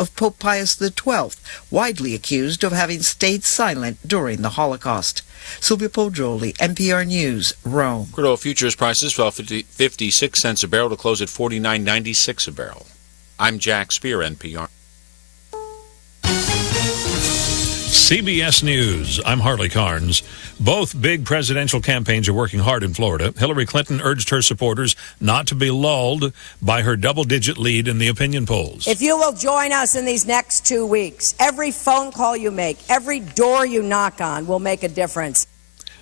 of Pope Pius XII, widely accused of having stayed silent during the Holocaust. Sylvia Poggioli, NPR News, Rome. Crude oil futures prices fell 56 cents a barrel to close at $49.96 a barrel. I'm Jack Spear, NPR. CBS News. I'm Harley Carnes. Both big presidential campaigns are working hard in Florida. Hillary Clinton urged her supporters not to be lulled by her double-digit lead in the opinion polls. If you will join us in these next 2 weeks, every phone call you make, every door you knock on will make a difference.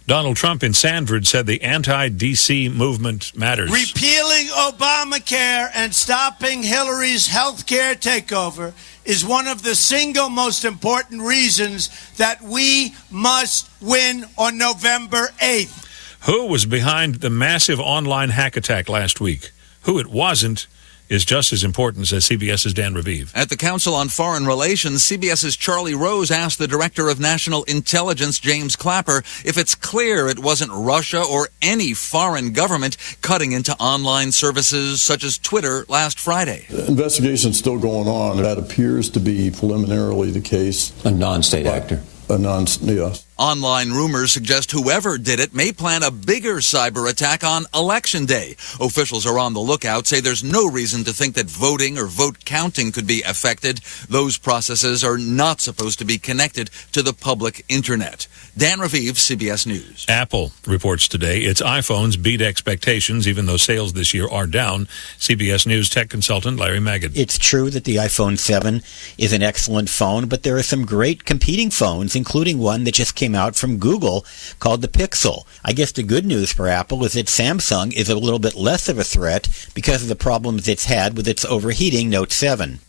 Donald Trump in Sanford said the anti-D.C. movement matters. Repealing Obamacare and stopping Hillary's health care takeover is one of the single most important reasons that we must win on November 8th. Who was behind the massive online hack attack last week? Who it wasn't is just as important as CBS's Dan Raviv. At the Council on Foreign Relations, CBS's Charlie Rose asked the Director of National Intelligence, James Clapper, if it's clear it wasn't Russia or any foreign government cutting into online services such as Twitter last Friday. The investigation's still going on. That appears to be preliminarily the case. A non-state actor. Yes. Online rumors suggest whoever did it may plan a bigger cyber attack on Election Day. Officials are on the lookout, say there's no reason to think that voting or vote counting could be affected. Those processes are not supposed to be connected to the public internet. Dan Raviv, CBS News. Apple reports today its iPhones beat expectations, even though sales this year are down. CBS News tech consultant Larry Magid. It's true that the iPhone 7 is an excellent phone, but there are some great competing phones, including one that just came out from Google called the Pixel. I guess the good news for Apple is that Samsung is a little bit less of a threat because of the problems it's had with its overheating Note 7.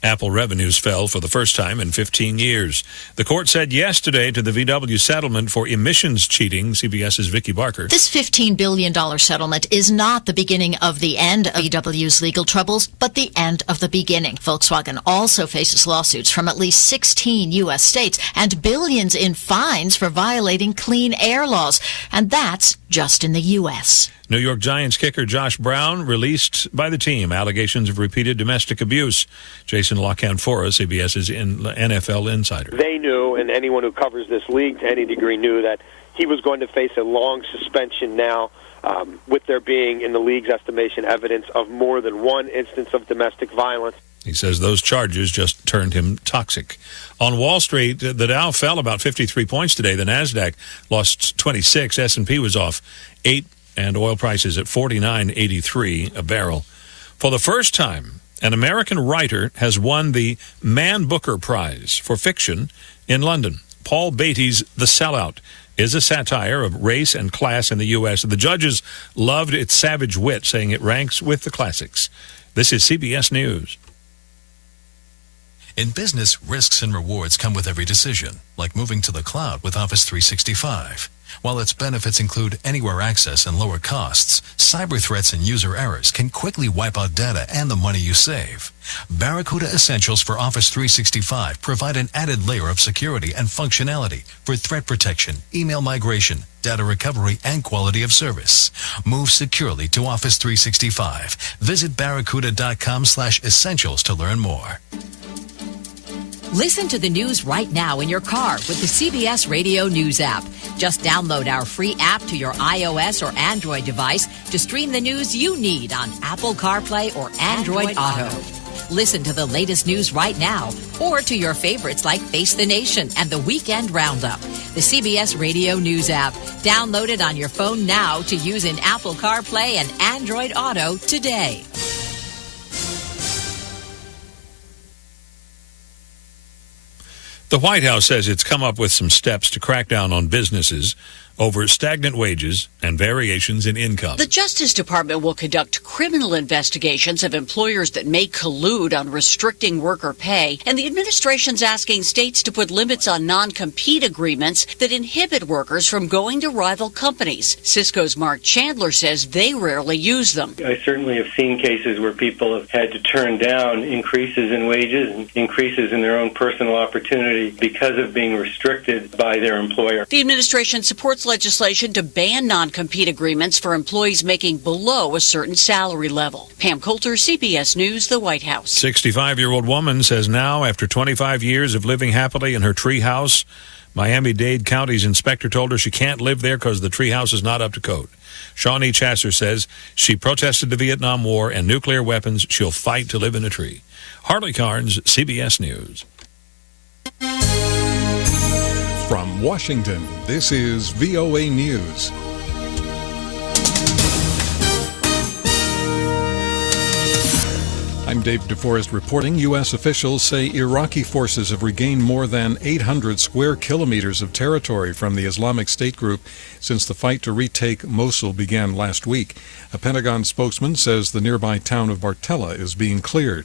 Apple revenues fell for the first time in 15 years. The court said yesterday to the VW settlement for emissions cheating. CBS's Vicki Barker. This $15 billion settlement is not the beginning of the end of VW's legal troubles, but the end of the beginning. Volkswagen also faces lawsuits from at least 16 U.S. states and billions in fines for violating clean air laws. And that's just in the U.S. New York Giants kicker Josh Brown released by the team. Allegations of repeated domestic abuse. Jason LaCanfora, CBS's NFL insider. They knew, and anyone who covers this league to any degree knew, that he was going to face a long suspension now, with there being, in the league's estimation, evidence of more than one instance of domestic violence. He says those charges just turned him toxic. On Wall Street, the Dow fell about 53 points today. The Nasdaq lost 26. S&P was off 8. And oil prices at $49.83 a barrel. For the first time, an American writer has won the Man Booker Prize for fiction in London. Paul Beatty's The Sellout is a satire of race and class in the U.S. The judges loved its savage wit, saying it ranks with the classics. This is CBS News. In business, risks and rewards come with every decision, like moving to the cloud with Office 365. While its benefits include anywhere access and lower costs, cyber threats and user errors can quickly wipe out data and the money you save. Barracuda Essentials for Office 365 provide an added layer of security and functionality for threat protection, email migration, data recovery, and quality of service. Move securely to Office 365. Visit barracuda.com/essentials to learn more. Listen to the news right now in your car with the CBS Radio News app. Just download our free app to your iOS or Android device to stream the news you need on Apple CarPlay or Android Auto. Listen to the latest news right now or to your favorites like Face the Nation and the Weekend Roundup. The CBS Radio News app. Download it on your phone now to use in Apple CarPlay and Android Auto today. The White House says it's come up with some steps to crack down on businesses over stagnant wages and variations in income. The Justice Department will conduct criminal investigations of employers that may collude on restricting worker pay, and the administration's asking states to put limits on non-compete agreements that inhibit workers from going to rival companies. Cisco's Mark Chandler says they rarely use them. I certainly have seen cases where people have had to turn down increases in wages and increases in their own personal opportunity because of being restricted by their employer. The administration supports legislation to ban non-compete agreements for employees making below a certain salary level. Pam Coulter, CBS News, the White House. 65-year-old woman says now, after 25 years of living happily in her tree house, Miami-Dade County's inspector told her she can't live there because the tree house is not up to code. Shawnee Chasser says she protested the Vietnam War and nuclear weapons. She'll fight to live in a tree. Harley Carnes, CBS News. From Washington, this is VOA News. I'm Dave DeForest reporting. U.S. officials say Iraqi forces have regained more than 800 square kilometers of territory from the Islamic State group since the fight to retake Mosul began last week. A Pentagon spokesman says the nearby town of Bartella is being cleared.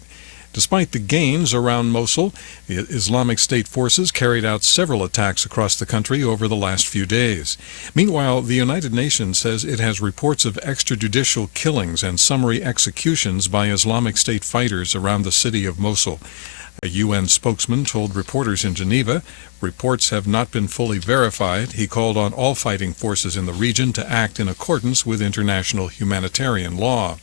Despite the gains around Mosul, the Islamic State forces carried out several attacks across the country over the last few days. Meanwhile, the United Nations says it has reports of extrajudicial killings and summary executions by Islamic State fighters around the city of Mosul. A UN spokesman told reporters in Geneva reports have not been fully verified. He called on all fighting forces in the region to act in accordance with international humanitarian law.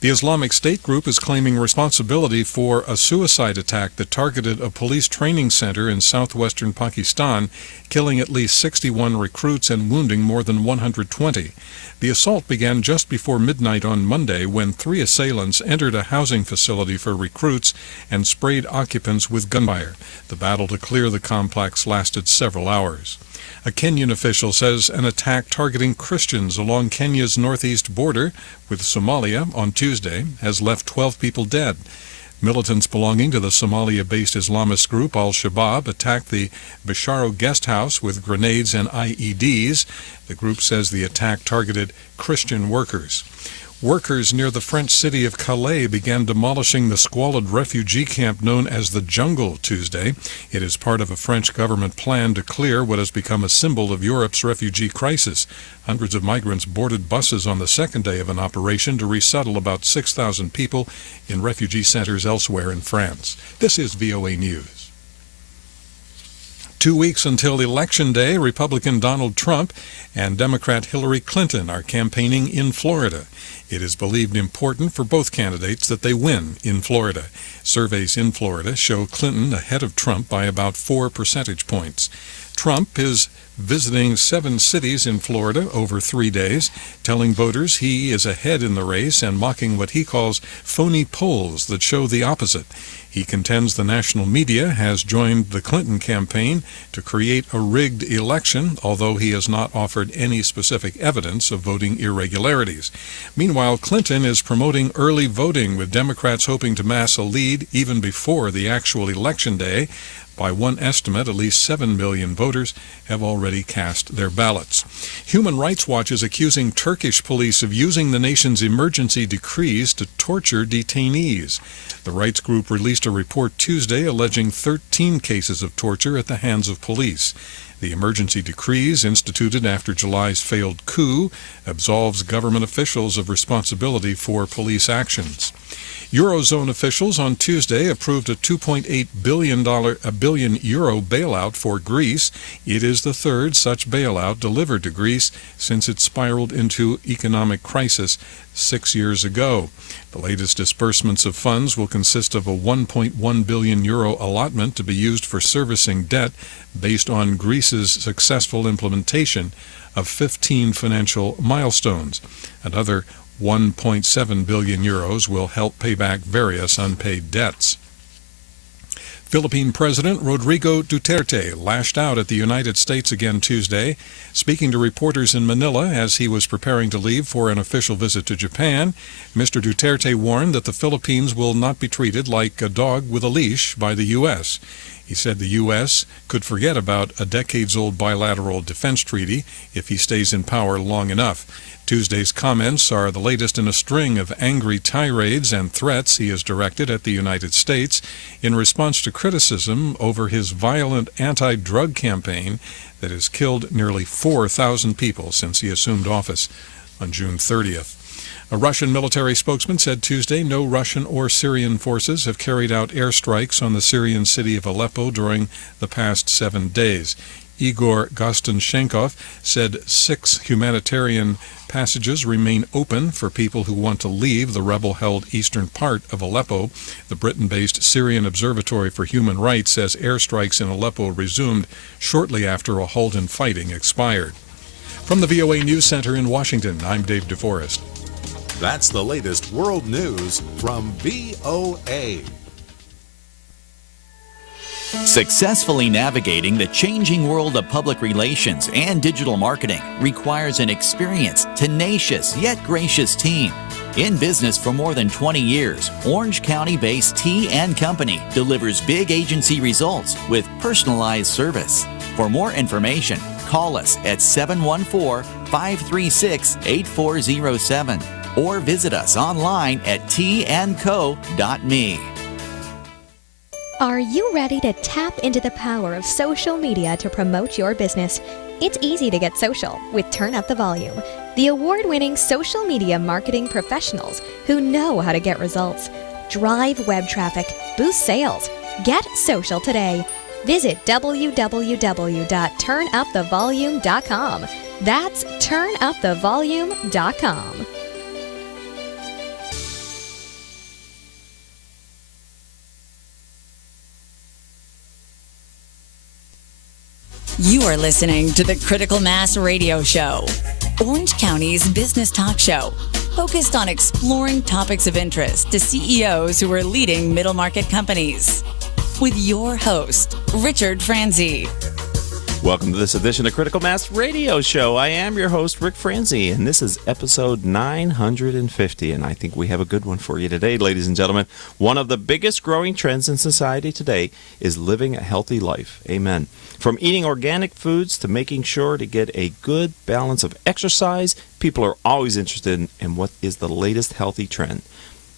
The Islamic State group is claiming responsibility for a suicide attack that targeted a police training center in southwestern Pakistan, killing at least 61 recruits and wounding more than 120. The assault began just before midnight on Monday when 3 assailants entered a housing facility for recruits and sprayed occupants with gunfire. The battle to clear the complex lasted several hours. A Kenyan official says an attack targeting Christians along Kenya's northeast border with Somalia on Tuesday has left 12 people dead. Militants belonging to the Somalia-based Islamist group Al-Shabaab attacked the Bisharo guest house with grenades and IEDs. The group says the attack targeted Christian workers. Workers near the French city of Calais began demolishing the squalid refugee camp known as the Jungle Tuesday. It is part of a French government plan to clear what has become a symbol of Europe's refugee crisis. Hundreds of migrants boarded buses on the second day of an operation to resettle about 6,000 people in refugee centers elsewhere in France. This is VOA News. 2 weeks until Election Day, Republican Donald Trump and Democrat Hillary Clinton are campaigning in Florida. It is believed important for both candidates that they win in Florida. Surveys in Florida show Clinton ahead of Trump by about 4 percentage points. Trump is visiting 7 cities in Florida over 3 days, telling voters he is ahead in the race and mocking what he calls phony polls that show the opposite. He contends the national media has joined the Clinton campaign to create a rigged election, although he has not offered any specific evidence of voting irregularities. Meanwhile, Clinton is promoting early voting, with Democrats hoping to mass a lead even before the actual election day. By one estimate, at least 7 million voters have already cast their ballots. Human Rights Watch is accusing Turkish police of using the nation's emergency decrees to torture detainees. The rights group released a report Tuesday alleging 13 cases of torture at the hands of police. The emergency decrees, instituted after July's failed coup, absolves government officials of responsibility for police actions. Eurozone officials on Tuesday approved a $2.8 billion bailout for Greece. It is the third such bailout delivered to Greece since it spiraled into economic crisis 6 years ago. The latest disbursements of funds will consist of a €1.1 billion allotment to be used for servicing debt based on Greece's successful implementation of 15 financial milestones. Another €1.7 billion will help pay back various unpaid debts. Philippine President Rodrigo Duterte lashed out at the United States again Tuesday. Speaking to reporters in Manila as he was preparing to leave for an official visit to Japan, Mr. Duterte warned that the Philippines will not be treated like a dog with a leash by the U.S. He said the U.S. could forget about a decades-old bilateral defense treaty if he stays in power long enough. Tuesday's comments are the latest in a string of angry tirades and threats he has directed at the United States in response to criticism over his violent anti-drug campaign that has killed nearly 4,000 people since he assumed office on June 30th. A Russian military spokesman said Tuesday no Russian or Syrian forces have carried out airstrikes on the Syrian city of Aleppo during the past 7 days. Igor Gostinshenkov said 6 humanitarian passages remain open for people who want to leave the rebel-held eastern part of Aleppo. The Britain-based Syrian Observatory for Human Rights says airstrikes in Aleppo resumed shortly after a halt in fighting expired. From the VOA News Center in Washington, I'm Dave DeForest. That's the latest world news from VOA. Successfully navigating the changing world of public relations and digital marketing requires an experienced, tenacious, yet gracious team. In business for more than 20 years, Orange County-based T & Company delivers big agency results with personalized service. For more information, call us at 714-536-8407 or visit us online at tandco.me. Are you ready to tap into the power of social media to promote your business? It's easy to get social with Turn Up the Volume, the award-winning social media marketing professionals who know how to get results. Drive web traffic, boost sales. Get social today. Visit www.turnupthevolume.com. That's turnupthevolume.com. You are listening to the Critical Mass Radio Show, Orange County's business talk show, focused on exploring topics of interest to CEOs who are leading middle market companies. With your host, Richard Franzi. Welcome to this edition of Critical Mass Radio Show. I am your host, Ric Franzi, and this is episode 950, and I think we have a good one for you today, ladies and gentlemen. One of the biggest growing trends in society today is living a healthy life. Amen. From eating organic foods to making sure to get a good balance of exercise, people are always interested in what is the latest healthy trend.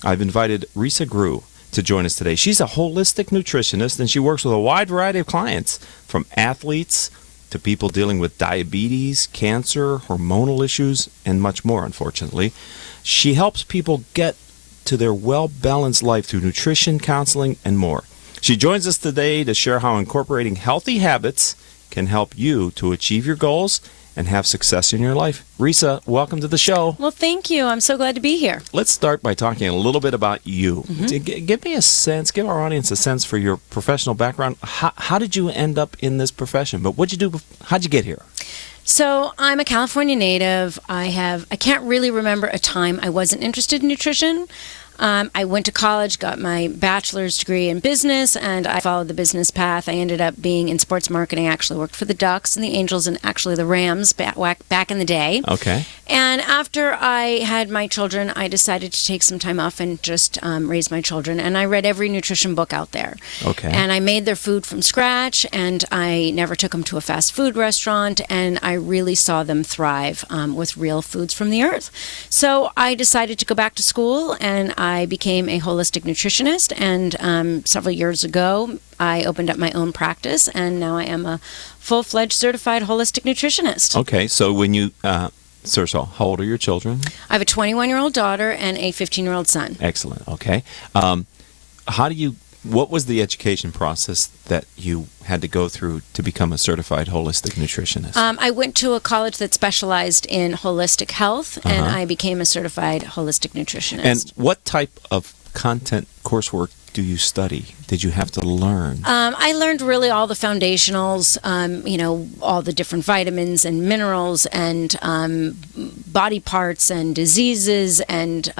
I've invited Risa Grew to join us today. She's a holistic nutritionist, and she works with a wide variety of clients, from athletes to people dealing with diabetes, cancer, hormonal issues, and much more, unfortunately. She helps people get to their well-balanced life through nutrition, counseling, and more. She joins us today to share how incorporating healthy habits can help you to achieve your goals and have success in your life. Risa, welcome to the show. Well, thank you. I'm so glad to be here. Let's start by talking a little bit about you. Give me a sense, give our audience a sense for your professional background. How did you end up in this profession? But what'd you do? How'd you get here? So I'm a California native. I can't really remember a time I wasn't interested in nutrition. I went to college, got my bachelor's degree in business, and I followed the business path. I ended up being in sports marketing. I actually worked for the Ducks and the Angels and actually the Rams back in the day. Okay. And after I had my children, I decided to take some time off and just raise my children. And I read every nutrition book out there. Okay. And I made their food from scratch, and I never took them to a fast food restaurant, and I really saw them thrive with real foods from the earth. So I decided to go back to school, and I became a holistic nutritionist, and several years ago I opened up my own practice, and now I am a full-fledged certified holistic nutritionist. Okay, so when you, first of all, how old are your children? I have a 21-year-old daughter and a 15-year-old son. Excellent, okay. What was the education process that you had to go through to become a certified holistic nutritionist? I went to a college that specialized in holistic health, and I became a certified holistic nutritionist. And what type of content coursework do you study? Did you have to learn? I learned really all the foundationals, all the different vitamins and minerals and body parts and diseases and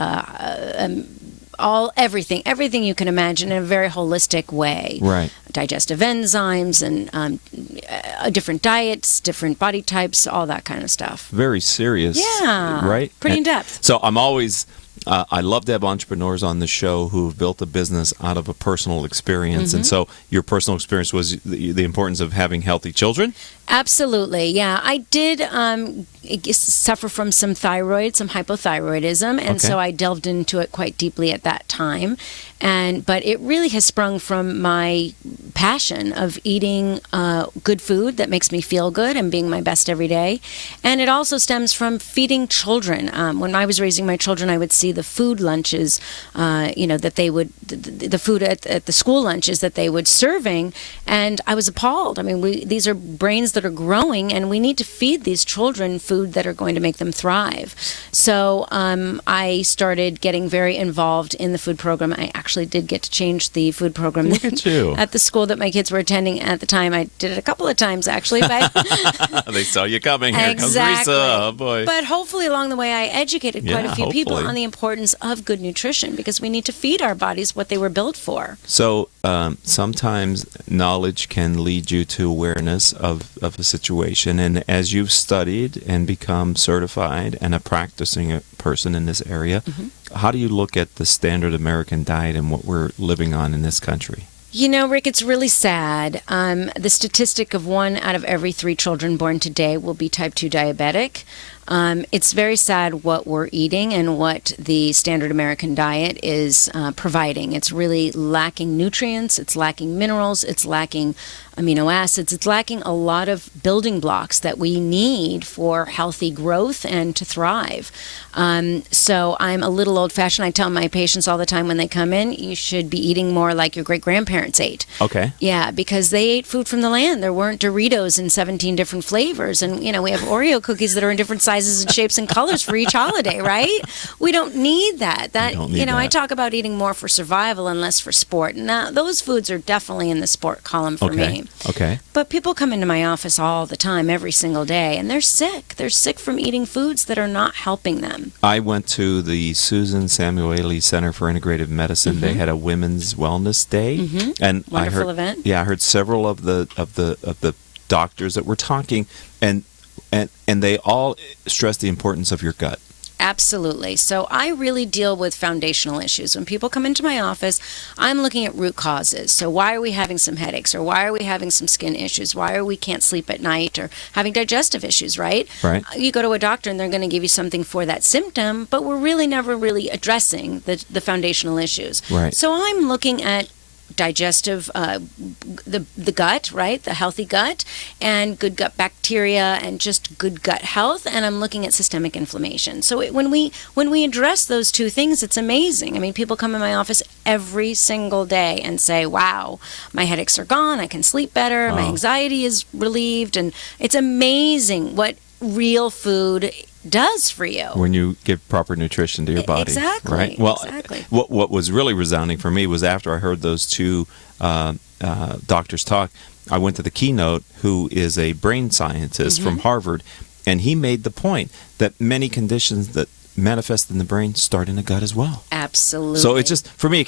everything you can imagine in a very holistic way. Right. Digestive enzymes and different diets, different body types, all that kind of stuff. Very serious. Yeah. Right? Pretty in depth. So I'm always, I love to have entrepreneurs on the show who have built a business out of a personal experience. And so your personal experience was the importance of having healthy children? Absolutely, yeah. I did suffer from some hypothyroidism, and so I delved into it quite deeply at that time. But it really has sprung from my passion of eating good food that makes me feel good and being my best every day. And it also stems from feeding children. When I was raising my children, I would see the food lunches, that they would, the food at the school lunches that they would serving, and I was appalled. I mean, these are brains that are growing, and we need to feed these children food that are going to make them thrive. So I started getting very involved in the food program. I actually did get to change the food program Look at you. at the school that my kids were attending at the time. I did it a couple of times, actually. But They saw you coming. Here exactly. comes Risa. Oh, boy. But hopefully along the way I educated quite a few people on the importance of good nutrition, because we need to feed our bodies what they were built for. So sometimes knowledge can lead you to awareness of a situation. And as you've studied and become certified and a practicing person in this area, how do you look at the standard American diet and what we're living on in this country? You know, Rick, it's really sad. The statistic of 1 out of every 3 children born today will be type 2 diabetic. It's very sad what we're eating and what the standard American diet is providing. It's really lacking nutrients, it's lacking minerals, it's lacking amino acids, it's lacking a lot of building blocks that we need for healthy growth and to thrive. So I'm a little old-fashioned. I tell my patients all the time when they come in, you should be eating more like your great-grandparents ate. Okay. Yeah, because they ate food from the land. There weren't Doritos in 17 different flavors. And, we have Oreo cookies that are in different sizes and shapes and colors for each holiday, right? We don't need that. I talk about eating more for survival and less for sport. Now, those foods are definitely in the sport column for me. Okay. But people come into my office all the time, every single day, and they're sick. They're sick from eating foods that are not helping them. I went to the Susan Samueli Center for Integrative Medicine. They had a Women's Wellness Day, and Wonderful event. Yeah, I heard several of the doctors that were talking, and they all stressed the importance of your gut. Absolutely. So I really deal with foundational issues. When people come into my office, I'm looking at root causes. So why are we having some headaches, or why are we having some skin issues? Why are we can't sleep at night, or having digestive issues, right? Right. You go to a doctor and they're going to give you something for that symptom, but we're really never really addressing the foundational issues. Right. So I'm looking at digestive, the gut, right? The healthy gut and good gut bacteria and just good gut health. And I'm looking at systemic inflammation. So when we address those two things, it's amazing. I mean, people come in my office every single day and say, wow, my headaches are gone. I can sleep better. Wow. My anxiety is relieved. And it's amazing what real food does for you when you give proper nutrition to your body. Exactly. Right. Well, exactly. What was really resounding for me was after I heard those two doctors talk, I went to the keynote, who is a brain scientist from Harvard, and he made the point that many conditions that manifest in the brain start in the gut as well. Absolutely. So it just, for me,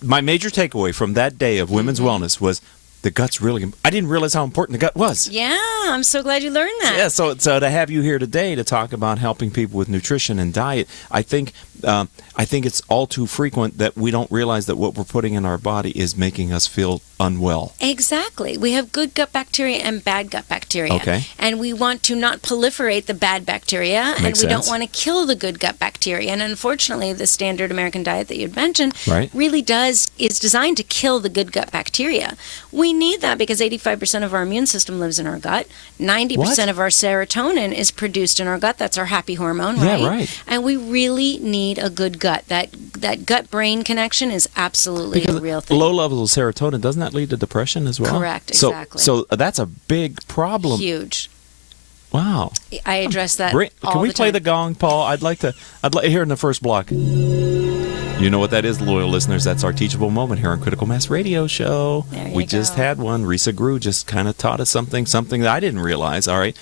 my major takeaway from that day of women's wellness was the gut's really, I didn't realize how important the gut was. Yeah, I'm so glad you learned that. Yeah, so to have you here today to talk about helping people with nutrition and diet, I think it's all too frequent that we don't realize that what we're putting in our body is making us feel unwell. Exactly. We have good gut bacteria and bad gut bacteria. Okay. And we want to not proliferate the bad bacteria, and we don't want to kill the good gut bacteria. And unfortunately, the standard American diet that you'd mentioned really is designed to kill the good gut bacteria. We need that because 85% of our immune system lives in our gut. 90% of our serotonin is produced in our gut. That's our happy hormone, right? Yeah, right. And we really need a good gut. That gut-brain connection is absolutely a real thing. Low levels of serotonin, doesn't that lead to depression as well? Correct, exactly. So that's a big problem. Huge. Wow. I address that all the time. Can we play the gong, Paul? I'd like to hear in the first block. You know what that is, loyal listeners. That's our teachable moment here on Critical Mass Radio Show. We just had one. Risa Grew just kind of taught us something that I didn't realize. All right.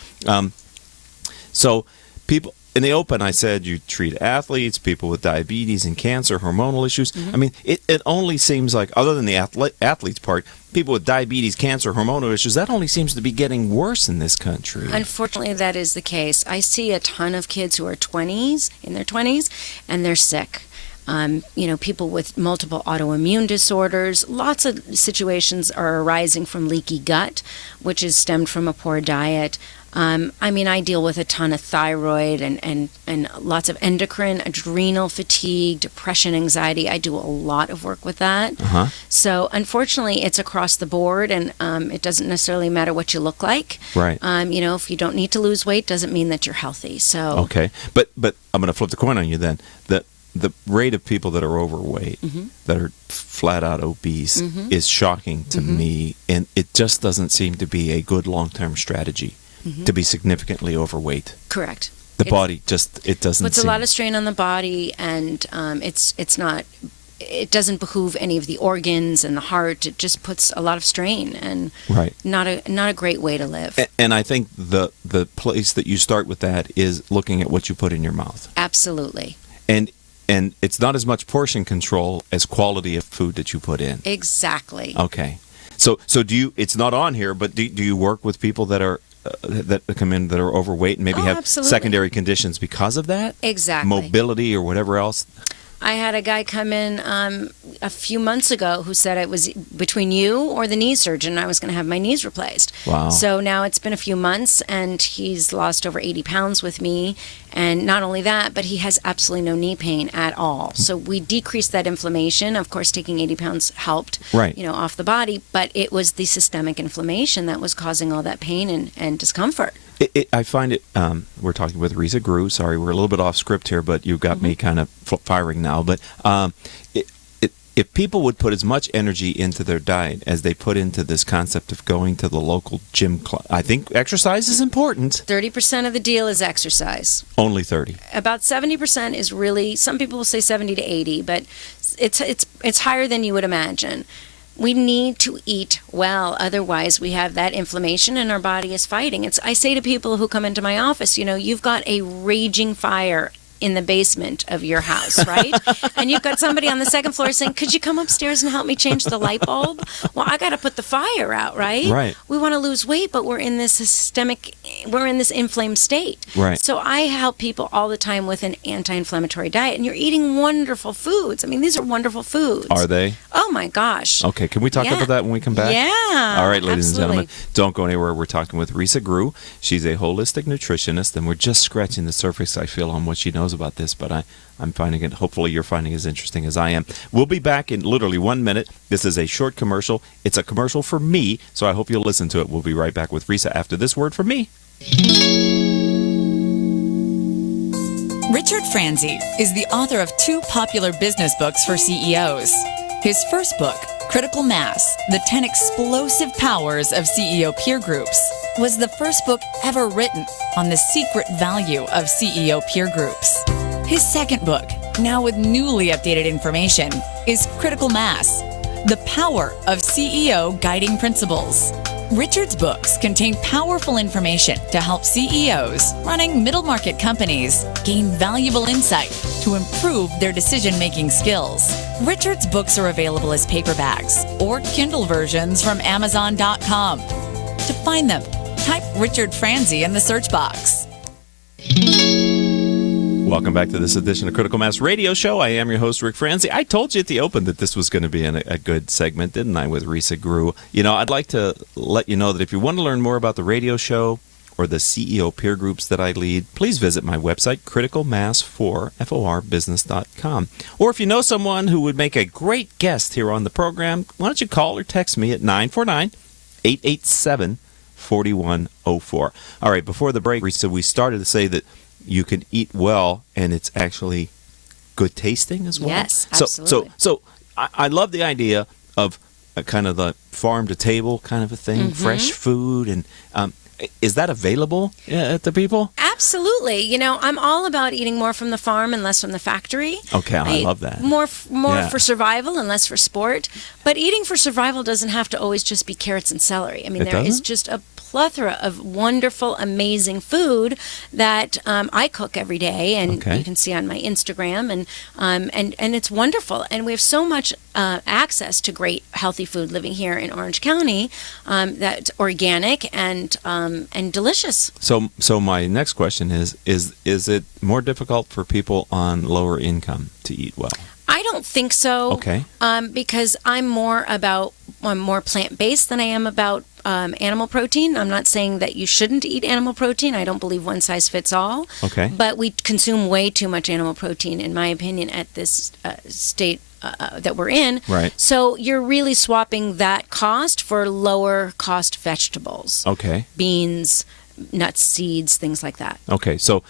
So people in the open, I said you treat athletes, people with diabetes and cancer, hormonal issues. I mean, it only seems like, other than the athletes part, people with diabetes, cancer, hormonal issues, that only seems to be getting worse in this country. Unfortunately, that is the case. I see a ton of kids who are in their 20s, and they're sick. People with multiple autoimmune disorders. Lots of situations are arising from leaky gut, which is stemmed from a poor diet. I mean, I deal with a ton of thyroid and lots of endocrine, adrenal fatigue, depression, anxiety. I do a lot of work with that. So unfortunately, it's across the board, and it doesn't necessarily matter what you look like. Right. You know, if you don't need to lose weight, doesn't mean that you're healthy. So Okay. But I'm going to flip the coin on you then. The rate of people that are overweight, that are flat out obese, is shocking to me, and it just doesn't seem to be a good long-term strategy to be significantly overweight. Correct. The body just, it doesn't Puts a lot of strain on the body, and it's not. It doesn't behoove any of the organs and the heart. It just puts a lot of strain, and not a great way to live. And I think the place that you start with that is looking at what you put in your mouth. Absolutely. And it's not as much portion control as quality of food that you put in. Exactly. Okay. So do you? It's not on here, but do you work with people that are that come in that are overweight and maybe have absolutely. secondary conditions because of that? Exactly. Mobility or whatever else? I had a guy come in a few months ago who said it was between you or the knee surgeon. I was going to have my knees replaced. Wow. So now it's been a few months, and he's lost over 80 pounds with me. And not only that, but he has absolutely no knee pain at all. So we decreased that inflammation. Of course, taking 80 pounds helped, off the body. But it was the systemic inflammation that was causing all that pain and discomfort. I find it, we're talking with Risa Grew. Sorry, we're a little bit off script here, but you got me kind of firing now. But if people would put as much energy into their diet as they put into this concept of going to the local gym club, I think exercise is important. 30% of the deal is exercise. Only 30. About 70% is really, some people will say 70 to 80, but it's higher than you would imagine. We need to eat well, otherwise we have that inflammation and our body is fighting. I say to people who come into my office, you've got a raging fire in the basement of your house, right? And you've got somebody on the second floor saying, could you come upstairs and help me change the light bulb? Well, I got to put the fire out, right? Right. We want to lose weight, but we're in this inflamed state. Right. So I help people all the time with an anti-inflammatory diet, and you're eating wonderful foods. I mean, these are wonderful foods. Are they? Oh my gosh. Okay, can we talk about that when we come back? Yeah. All right, ladies absolutely. and gentlemen, don't go anywhere. We're talking with Risa Grew. She's a holistic nutritionist, and we're just scratching the surface, I feel, on what she knows about this, but I'm finding it, hopefully you're finding it as interesting as I am. We'll be back in literally 1 minute. This is a short commercial. It's a commercial for me, so I hope you'll listen to it. We'll be right back with Risa after this word from me. Richard Franzi is the author of 2 popular business books for CEOs. His first book, Critical Mass, The 10 Explosive Powers of CEO Peer Groups, was the first book ever written on the secret value of CEO peer groups. His second book, now with newly updated information, is Critical Mass, The Power of CEO Guiding Principles. Richard's books contain powerful information to help CEOs running middle market companies gain valuable insight to improve their decision-making skills. Richard's books are available as paperbacks or Kindle versions from Amazon.com. To find them, type Richard Franzi in the search box. Welcome back to this edition of Critical Mass Radio Show. I am your host, Ric Franzi. I told you at the open that this was going to be a good segment, didn't I, with Risa Grew? I'd like to let you know that if you want to learn more about the radio show or the CEO peer groups that I lead, please visit my website, criticalmass4business.com. Or if you know someone who would make a great guest here on the program, why don't you call or text me at 949-887-4104. All right, before the break, Risa, we started to say that you can eat well, and it's actually good tasting as well. Yes, absolutely. So I love the idea of a kind of the farm to table kind of a thing, fresh food, and is that available to people? Absolutely. I'm all about eating more from the farm and less from the factory. Okay, I love that. More for survival and less for sport. But eating for survival doesn't have to always just be carrots and celery. I mean, there is just a plethora of wonderful, amazing food that I cook every day, and you can see on my Instagram, and it's wonderful. And we have so much access to great, healthy food living here in Orange County that's organic and delicious. So my next question is it more difficult for people on lower income to eat well? I don't think so. Okay. Because I'm more plant-based than I am about animal protein. I'm not saying that you shouldn't eat animal protein. I don't believe one size fits all. Okay. But we consume way too much animal protein, in my opinion, at this state that we're in. Right. So you're really swapping that cost for lower cost vegetables. Okay. Beans, nuts, seeds, things like that. Okay. So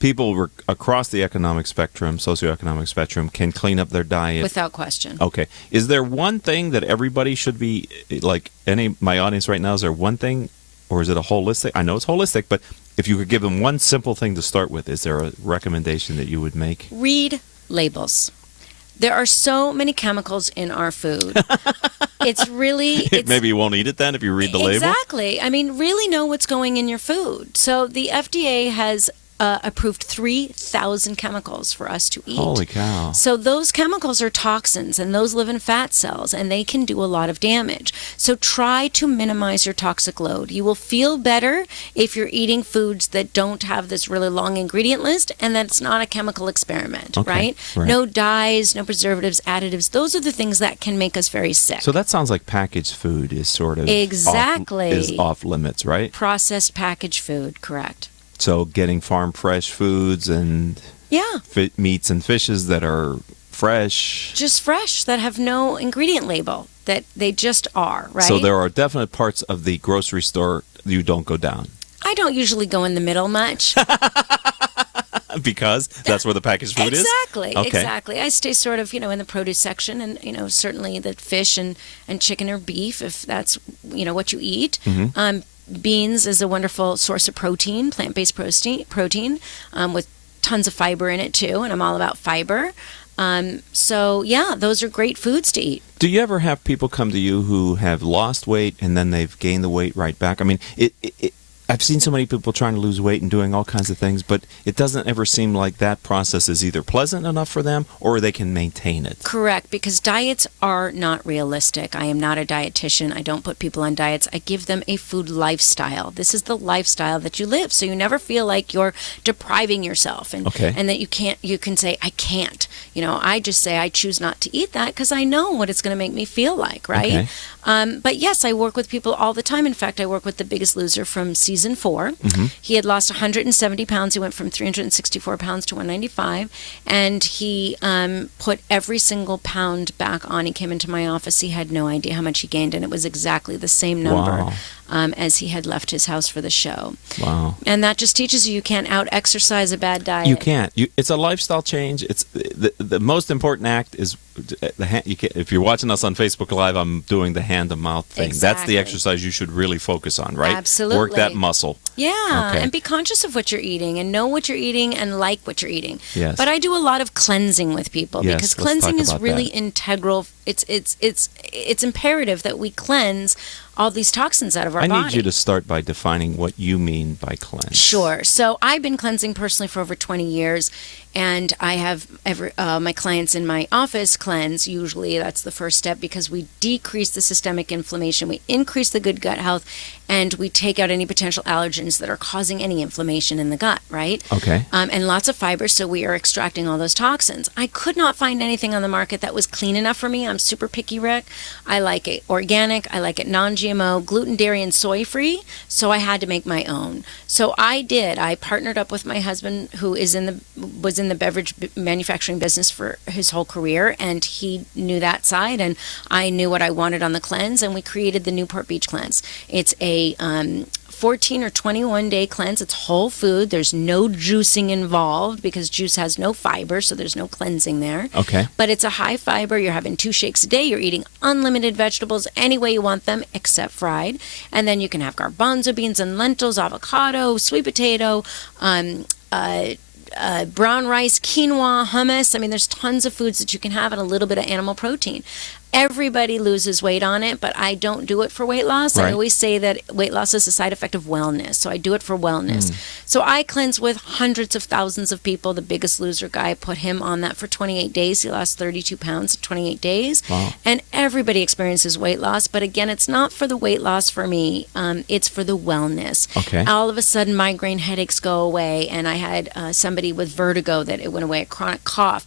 people across the economic spectrum, socioeconomic spectrum, can clean up their diet Without question. Okay. Is there one thing that everybody should be, like my audience right now, is there one thing, or is it a holistic? I know it's holistic, but if you could give them one simple thing to start with, is there a recommendation that you would make? Read labels. There are so many chemicals in our food. Maybe you won't eat it then if you read the label? Exactly. I mean, really know what's going in your food. So the FDA has approved 3,000 chemicals for us to eat. Holy cow. So those chemicals are toxins, and those live in fat cells, and they can do a lot of damage. So try to minimize your toxic load. You will feel better if you're eating foods that don't have this really long ingredient list and that it's not a chemical experiment, right? No dyes, no preservatives, additives. Those are the things that can make us very sick. So that sounds like packaged food is sort of exactly off limits, right? Processed packaged food, correct. So getting farm fresh foods and meats and fishes that are fresh. Just fresh, that have no ingredient label, that they just are, right? So there are definite parts of the grocery store you don't go down. I don't usually go in the middle much. Because that's where the packaged food is? Exactly. I stay sort of, in the produce section, and, certainly the fish and chicken or beef, if that's, what you eat. Mm-hmm. Beans is a wonderful source of protein, plant-based protein, with tons of fiber in it too, and I'm all about fiber. Those are great foods to eat. Do you ever have people come to you who have lost weight and then they've gained the weight right back? I mean, I've seen so many people trying to lose weight and doing all kinds of things, but it doesn't ever seem like that process is either pleasant enough for them or they can maintain it. Correct, because diets are not realistic. I am not a dietitian. I don't put people on diets. I give them a food lifestyle. This is the lifestyle that you live, so you never feel like you're depriving yourself and that you can say, I can't. I just say I choose not to eat that because I know what it's going to make me feel like, right? Okay. But yes, I work with people all the time. In fact, I work with The Biggest Loser from season 4. Mm-hmm. He had lost 170 pounds. He went from 364 pounds to 195. And he put every single pound back on. He came into my office. He had no idea how much he gained. And it was exactly the same number as he had left his house for the show. Wow. And that just teaches you can't out-exercise a bad diet. You can't. It's a lifestyle change. It's the most important act is if you're watching us on Facebook Live, I'm doing the hand-to-mouth thing. Exactly. That's the exercise you should really focus on, right? Absolutely. Work that muscle. Yeah, Okay. and be conscious of what you're eating and know what you're eating and like what you're eating. Yes. But I do a lot of cleansing with people Yes, because let's cleansing talk is about really that. integral. It's imperative that we cleanse all these toxins out of our body. I need you to start by defining what you mean by cleanse. Sure. So I've been cleansing personally for over 20 years, and I have my clients in my office cleanse. Usually that's the first step because we decrease the systemic inflammation, we increase the good gut health, and we take out any potential allergens that are causing any inflammation in the gut, right? Okay. And lots of fiber, so we are extracting all those toxins. I could not find anything on the market that was clean enough for me. I'm super picky, Rick. I like it organic. I like it non-GMO, gluten, dairy, and soy-free, so I had to make my own. So I did. I partnered up with my husband, who was in the beverage manufacturing business for his whole career, and he knew that side, and I knew what I wanted on the cleanse, and we created the Newport Beach Cleanse. It's a 14 or 21 day cleanse. It's whole food. There's no juicing involved because juice has no fiber, so there's no cleansing there. Okay. But it's a high fiber. You're having 2 shakes a day. You're eating unlimited vegetables any way you want them except fried. And then you can have garbanzo beans and lentils, avocado, sweet potato, brown rice, quinoa, hummus. I mean, there's tons of foods that you can have and a little bit of animal protein. Everybody loses weight on it, but I don't do it for weight loss. Right. I always say that weight loss is a side effect of wellness, so I do it for wellness. So I cleanse with hundreds of thousands of people. The Biggest Loser guy, put him on that for 28 days. He lost 32 pounds in 28 days. Wow. And everybody experiences weight loss, but again, it's not for the weight loss for me. It's for the wellness. Okay. All of a sudden, migraine headaches go away, and I had somebody with vertigo that it went away, a chronic cough.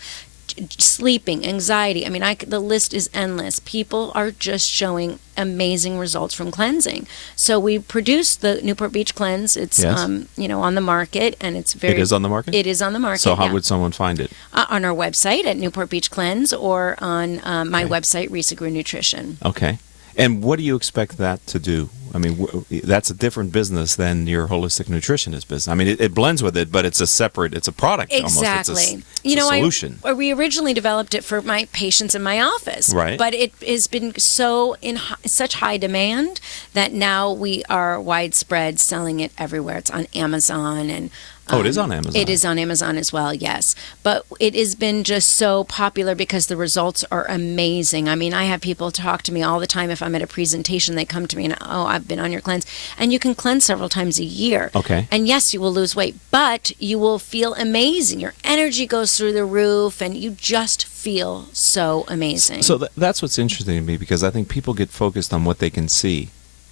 sleeping, anxiety. I mean, the list is endless. People are just showing amazing results from cleansing. So we produce the Newport Beach Cleanse. It's Yes. On the market, and it's very. It is on the market? It is on the market. So how yeah. would someone find it? On our website at Newport Beach Cleanse, or on my website, Risa Grew Nutrition. Okay. And what do you expect that to do? I mean, that's a different business than your holistic nutritionist business. I mean, it blends with it, but it's a product Exactly. almost. It's a solution. We originally developed it for my patients in my office. Right. But it has been so in such high demand that now we are widespread selling it everywhere. It's on Amazon and. It is on Amazon. It is on Amazon as well, yes. But it has been just so popular because the results are amazing. I mean, I have people talk to me all the time. If I'm at a presentation, they come to me and, I've been on your cleanse. And you can cleanse several times a year. Okay. And yes, you will lose weight, but you will feel amazing. Your energy goes through the roof, and you just feel so amazing. So that's what's interesting to me, because I think people get focused on what they can see,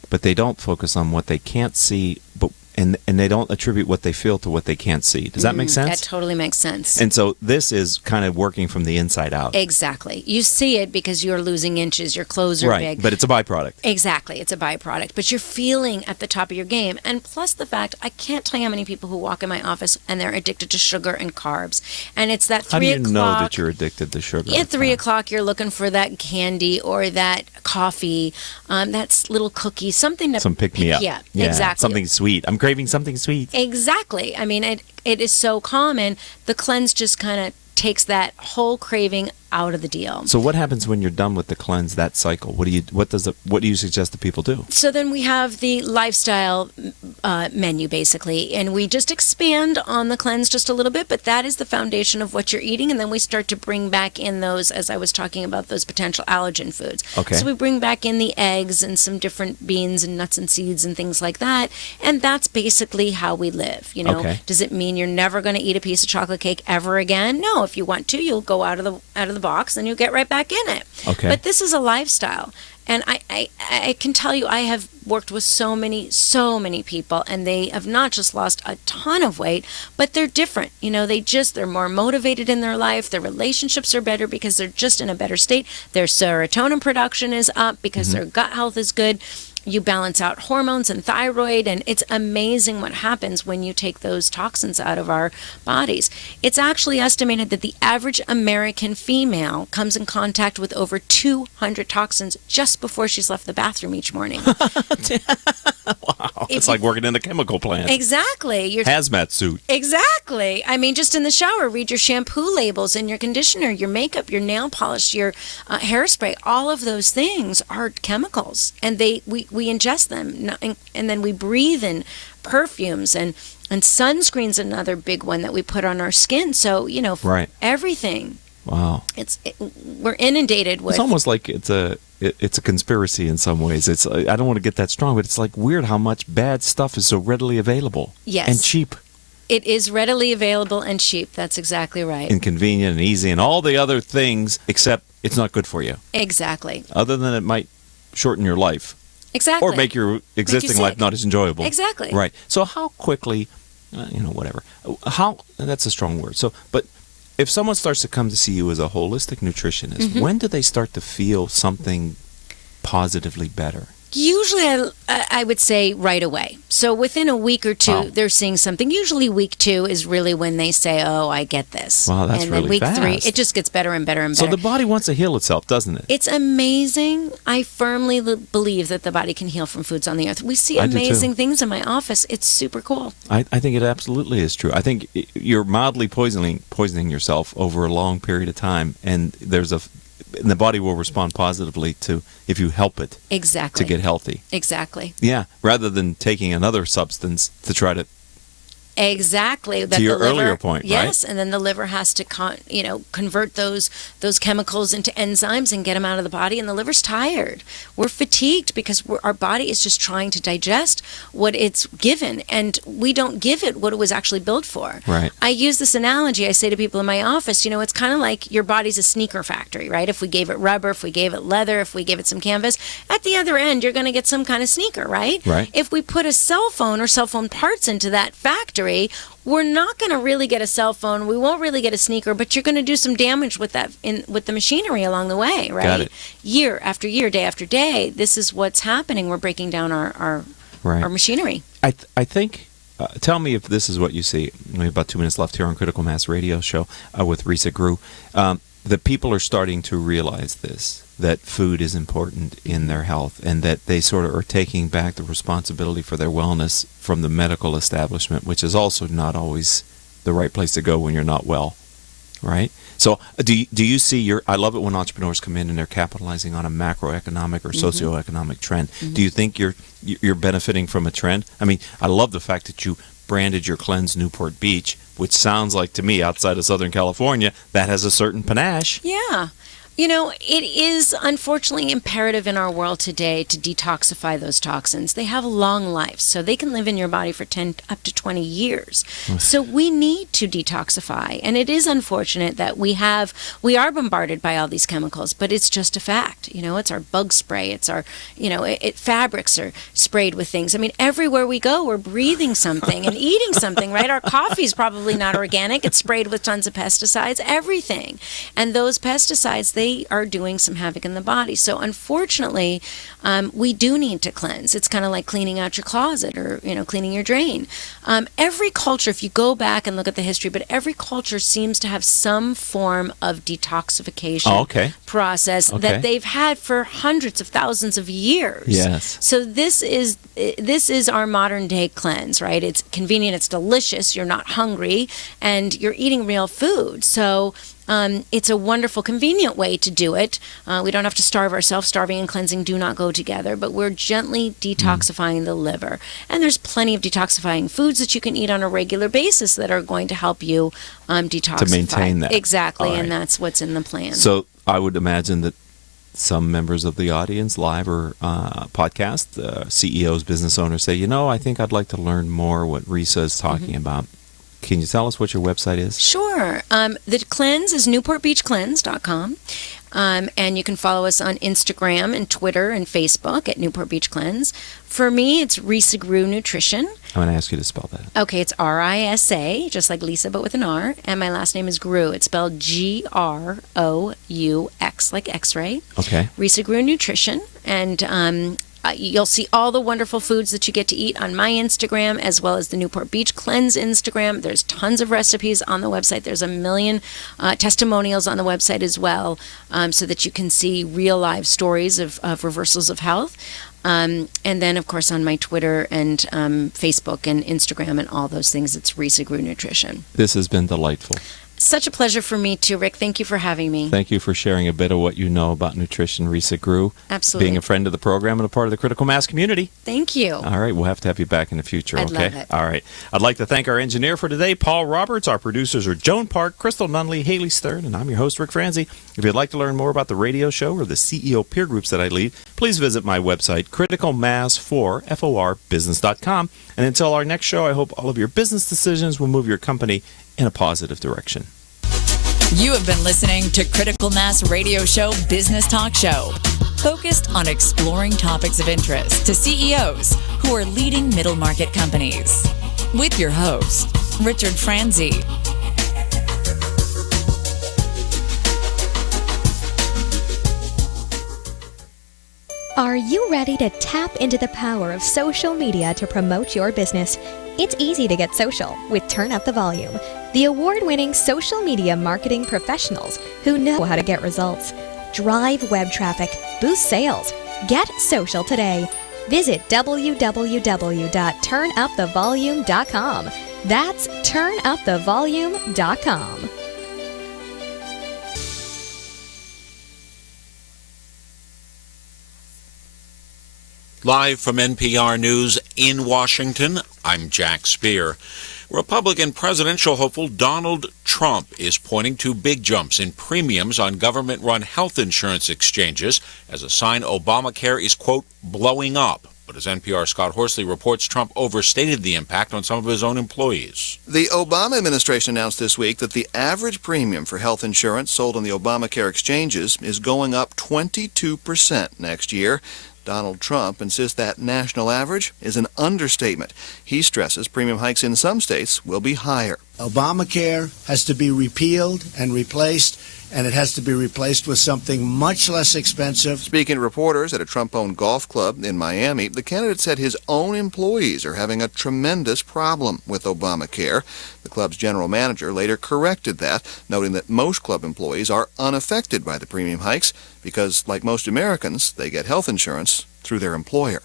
but they don't focus on what they can't see, and they don't attribute what they feel to what they can't see. Does that make sense? That totally makes sense. And so this is kind of working from the inside out. Exactly. You see it because you're losing inches, your clothes are Right, big. but it's a byproduct. Exactly. It's a byproduct. But you're feeling at the top of your game. And plus the fact, I can't tell you how many people who walk in my office and they're addicted to sugar and carbs. And it's that 3 How do you o'clock. know that you're addicted to sugar? At 3 o'clock, you're looking for that candy or that coffee, that little cookie, something to Some pick-me-up. Yeah, Yeah, exactly. something sweet. I'm craving something sweet. Exactly. I mean, it is so common. The cleanse just kind of takes that whole craving out of the deal. So what happens when you're done with the cleanse, that cycle? What do you suggest that people do? So then we have the lifestyle menu, basically, and we just expand on the cleanse just a little bit, but that is the foundation of what you're eating, and then we start to bring back in those, as I was talking about, those potential allergen foods. Okay. So we bring back in the eggs and some different beans and nuts and seeds and things like that, and that's basically how we live. Okay. Does it mean you're never going to eat a piece of chocolate cake ever again? No. If you want to, you'll go out of the box and you'll get right back in it. Okay. But this is a lifestyle. And I can tell you, I have worked with so many people, and they have not just lost a ton of weight, but they're different. They're more motivated in their life. Their relationships are better because they're just in a better state. Their serotonin production is up because their gut health is good. You balance out hormones and thyroid, and it's amazing what happens when you take those toxins out of our bodies. It's actually estimated that the average American female comes in contact with over 200 toxins just before she's left the bathroom each morning. Wow. It's like working in a chemical plant. Exactly. Hazmat suit. Exactly. I mean, just in the shower, read your shampoo labels and your conditioner, your makeup, your nail polish, your hairspray. All of those things are chemicals, and we ingest them, and then we breathe in perfumes, and sunscreen's another big one that we put on our skin. So, Right. everything. Wow. We're inundated with. It's almost like it's a conspiracy in some ways. I don't want to get that strong, but it's like weird how much bad stuff is so readily available. Yes. And cheap. It is readily available and cheap. That's exactly right. And convenient and easy and all the other things, except it's not good for you. Exactly. Other than it might shorten your life. Exactly. Or make your existing life sick. not as enjoyable. Exactly. Right. So how quickly, whatever. That's a strong word. But if someone starts to come to see you as a holistic nutritionist, when do they start to feel something positively better? Usually, I would say right away. So within a week or two, they're seeing something. Usually week 2 is really when they say, oh, I get this. Wow, that's and then really week fast. 3, it just gets better and better and So better. the body wants to heal itself, doesn't it? It's amazing. I firmly believe that the body can heal from foods on the earth. We see I do too. amazing things in my office. It's super cool. I think it absolutely is true. I think you're mildly poisoning yourself over a long period of time, and the body will respond positively to if you help it Exactly. to get healthy. Exactly. Yeah, rather than taking another substance to try to. Exactly. To your earlier point, right? Yes, and then the liver has to convert those chemicals into enzymes and get them out of the body, and the liver's tired. We're fatigued because our body is just trying to digest what it's given, and we don't give it what it was actually built for. Right. I use this analogy. I say to people in my office, it's kind of like your body's a sneaker factory, right? If we gave it rubber, if we gave it leather, if we gave it some canvas, at the other end, you're going to get some kind of sneaker, right? Right. If we put a cell phone or cell phone parts into that factory, factory, we're not going to really get a cell phone. We won't really get a sneaker, but you're going to do some damage with that with the machinery along the way, right? Got it. Year after year, day after day, this is what's happening. We're breaking down our machinery. I think. Tell me if this is what you see. We have about 2 minutes left here on Critical Mass Radio Show with Risa Grew. That people are starting to realize this, that food is important in their health, and that they sort of are taking back the responsibility for their wellness from the medical establishment, which is also not always the right place to go when you're not well, right? So do you see I love it when entrepreneurs come in and they're capitalizing on a macroeconomic or socioeconomic trend. Do you think you're benefiting from a trend? I mean, I love the fact that you branded your cleanse Newport Beach, which sounds like to me, outside of Southern California, that has a certain panache. Yeah. You know, it is unfortunately imperative in our world today to detoxify those toxins. They have long lives, so they can live in your body for 10 up to 20 years. So we need to detoxify. And it is unfortunate that we are bombarded by all these chemicals, but it's just a fact. You know, it's our bug spray. It's our, fabrics are sprayed with things. I mean, everywhere we go, we're breathing something and eating something, right? Our coffee's probably not organic. It's sprayed with tons of pesticides, everything. And those pesticides, they are doing some havoc in the body. So unfortunately, we do need to cleanse. It's kind of like cleaning out your closet or, cleaning your drain. Every culture, if you go back and look at the history, but every culture seems to have some form of detoxification process that they've had for hundreds of thousands of years. Yes. So this is our modern day cleanse, right? It's convenient, it's delicious, you're not hungry, and you're eating real food. So it's a wonderful, convenient way to do it. We don't have to starve ourselves. Starving and cleansing do not go together, but we're gently detoxifying the liver. And there's plenty of detoxifying foods that you can eat on a regular basis that are going to help you detoxify. To maintain that. Exactly, All and right. that's what's in the plan. So I would imagine that some members of the audience, live or podcast, CEOs, business owners say, I think I'd like to learn more what Risa is talking about. Can you tell us what your website is? Sure. The cleanse is newportbeachcleanse.com. And you can follow us on Instagram and Twitter and Facebook at Newport Beach Cleanse. For me, it's Risa Grew Nutrition. I'm going to ask you to spell that. Okay, it's RISA, just like Lisa, but with an R. And my last name is Grew. It's spelled GROUX, like X-ray. Okay. Risa Grew Nutrition. And you'll see all the wonderful foods that you get to eat on my Instagram, as well as the Newport Beach Cleanse Instagram. There's tons of recipes on the website. There's 1 million testimonials on the website as well, so that you can see real live stories of reversals of health. And then, of course, on my Twitter and Facebook and Instagram and all those things, it's Risa Grew Nutrition. This has been delightful. Such a pleasure for me too, Rick. Thank you for having me. Thank you for sharing a bit of what you know about nutrition, Risa Grew. Absolutely. Being a friend of the program and a part of the Critical Mass community. Thank you. All right, we'll have to have you back in the future, I'd okay? love it. All right. I'd like to thank our engineer for today, Paul Roberts. Our producers are Joan Park, Crystal Nunley, Haley Stern, and I'm your host, Ric Franzi. If you'd like to learn more about the radio show or the CEO peer groups that I lead, please visit my website, criticalmass4business.com. And until our next show, I hope all of your business decisions will move your company in a positive direction. You have been listening to Critical Mass Radio Show Business Talk Show, focused on exploring topics of interest to CEOs who are leading middle market companies. With your host, Richard Franzi. Are you ready to tap into the power of social media to promote your business? It's easy to get social with Turn Up the Volume, the award-winning social media marketing professionals who know how to get results. Drive web traffic, boost sales. Get social today. Visit www.turnupthevolume.com. That's turnupthevolume.com. Live from NPR News in Washington, I'm Jack Speer. Republican presidential hopeful Donald Trump is pointing to big jumps in premiums on government-run health insurance exchanges as a sign Obamacare is, quote, blowing up. But as NPR's Scott Horsley reports, Trump overstated the impact on some of his own employees. The Obama administration announced this week that the average premium for health insurance sold on the Obamacare exchanges is going up 22% next year. Donald Trump insists that national average is an understatement. He stresses premium hikes in some states will be higher. Obamacare has to be repealed and replaced, and it has to be replaced with something much less expensive. Speaking to reporters at a Trump-owned golf club in Miami, the candidate said his own employees are having a tremendous problem with Obamacare. The club's general manager later corrected that, noting that most club employees are unaffected by the premium hikes because, like most Americans, they get health insurance through their employer.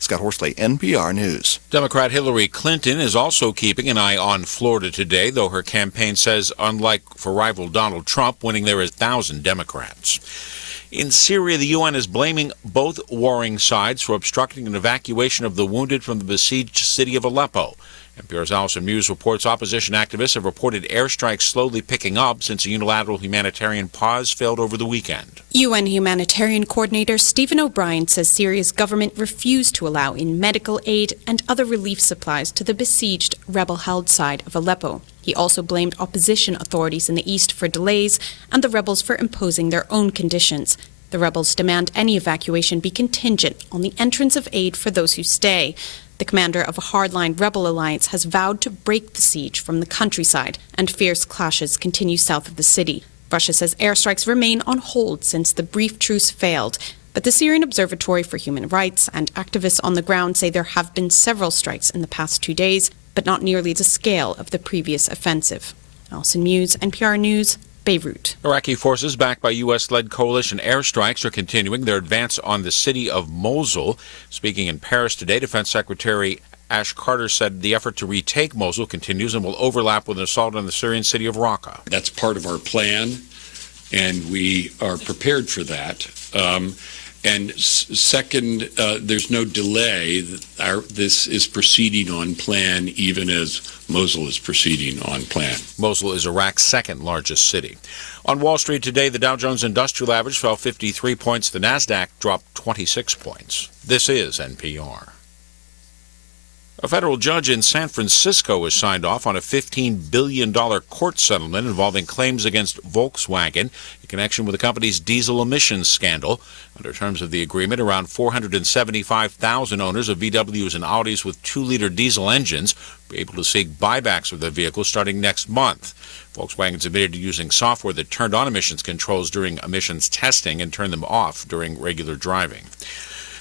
Scott Horsley, NPR News. Democrat Hillary Clinton is also keeping an eye on Florida today, though her campaign says, unlike for rival Donald Trump, winning there is 1,000 Democrats. In Syria, the UN is blaming both warring sides for obstructing an evacuation of the wounded from the besieged city of Aleppo. NPR's Allison Muse reports opposition activists have reported airstrikes slowly picking up since a unilateral humanitarian pause failed over the weekend. UN humanitarian coordinator Stephen O'Brien says Syria's government refused to allow in medical aid and other relief supplies to the besieged rebel-held side of Aleppo. He also blamed opposition authorities in the east for delays and the rebels for imposing their own conditions. The rebels demand any evacuation be contingent on the entrance of aid for those who stay. The commander of a hardline rebel alliance has vowed to break the siege from the countryside, and fierce clashes continue south of the city. Russia says airstrikes remain on hold since the brief truce failed, but the Syrian Observatory for Human Rights and activists on the ground say there have been several strikes in the past 2 days, but not nearly the scale of the previous offensive. Alison Muse, NPR News, Beirut. Iraqi forces backed by U.S.-led coalition airstrikes are continuing their advance on the city of Mosul. Speaking in Paris today, Defense Secretary Ash Carter said the effort to retake Mosul continues and will overlap with an assault on the Syrian city of Raqqa. That's part of our plan, and we are prepared for that. Second, there's no delay. This is proceeding on plan, even as Mosul is proceeding on plan. Mosul is Iraq's second largest city. On Wall Street today, the Dow Jones Industrial Average fell 53 points. The Nasdaq dropped 26 points. This is NPR. A federal judge in San Francisco has signed off on a $15 billion court settlement involving claims against Volkswagen in connection with the company's diesel emissions scandal. Under terms of the agreement, around 475,000 owners of VWs and Audis with 2-liter diesel engines will be able to seek buybacks of their vehicles starting next month. Volkswagen's admitted to using software that turned on emissions controls during emissions testing and turned them off during regular driving.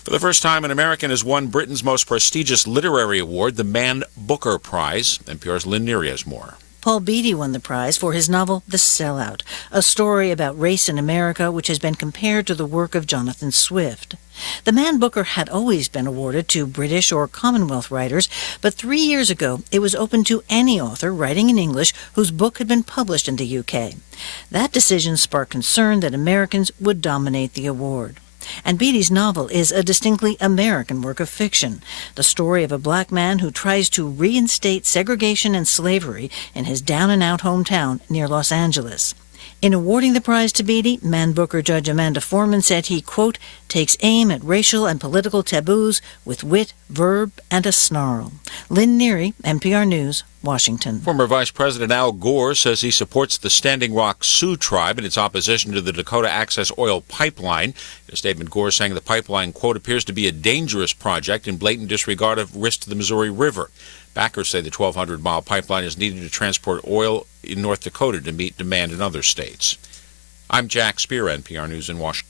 For the first time, an American has won Britain's most prestigious literary award, the Man Booker Prize. NPR's Lynn Neary has more. Paul Beatty won the prize for his novel The Sellout, a story about race in America which has been compared to the work of Jonathan Swift. The Man Booker had always been awarded to British or Commonwealth writers, but 3 years ago it was open to any author writing in English whose book had been published in the UK. That decision sparked concern that Americans would dominate the award. And Beatty's novel is a distinctly American work of fiction, the story of a black man who tries to reinstate segregation and slavery in his down-and-out hometown near Los Angeles. In awarding the prize to Beatty, Man Booker Judge Amanda Foreman said he, quote, takes aim at racial and political taboos with wit, verb, and a snarl. Lynn Neary, NPR News, Washington. Former Vice President Al Gore says he supports the Standing Rock Sioux tribe in its opposition to the Dakota Access Oil Pipeline. In a statement, Gore saying the pipeline, quote, appears to be a dangerous project in blatant disregard of risk to the Missouri River. Backers say the 1,200-mile pipeline is needed to transport oil in North Dakota to meet demand in other states. I'm Jack Spear, NPR News in Washington.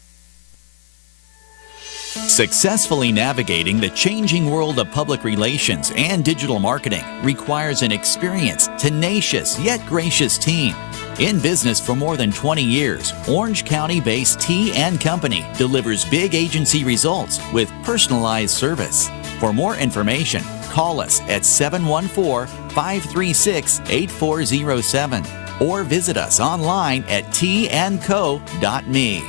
Successfully navigating the changing world of public relations and digital marketing requires an experienced, tenacious, yet gracious team. In business for more than 20 years, Orange County-based T & Company delivers big agency results with personalized service. For more information, call us at 714-536-8407 or visit us online at tandco.me.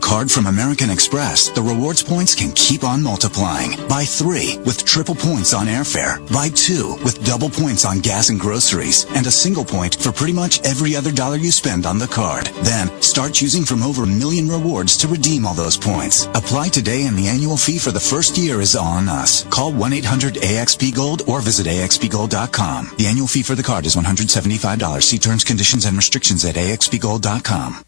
Card from American Express, the rewards points can keep on multiplying. Buy 3 with triple points on airfare. Buy 2 with double points on gas and groceries. And a single point for pretty much every other dollar you spend on the card. Then, start choosing from over 1 million rewards to redeem all those points. Apply today and the annual fee for the first year is on us. Call 1-800-AXP-GOLD or visit axpgold.com. The annual fee for the card is $175. See terms, conditions, and restrictions at axpgold.com.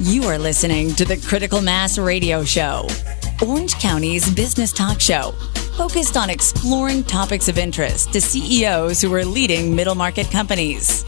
You are listening to the Critical Mass Radio Show, Orange County's business talk show, focused on exploring topics of interest to CEOs who are leading middle market companies.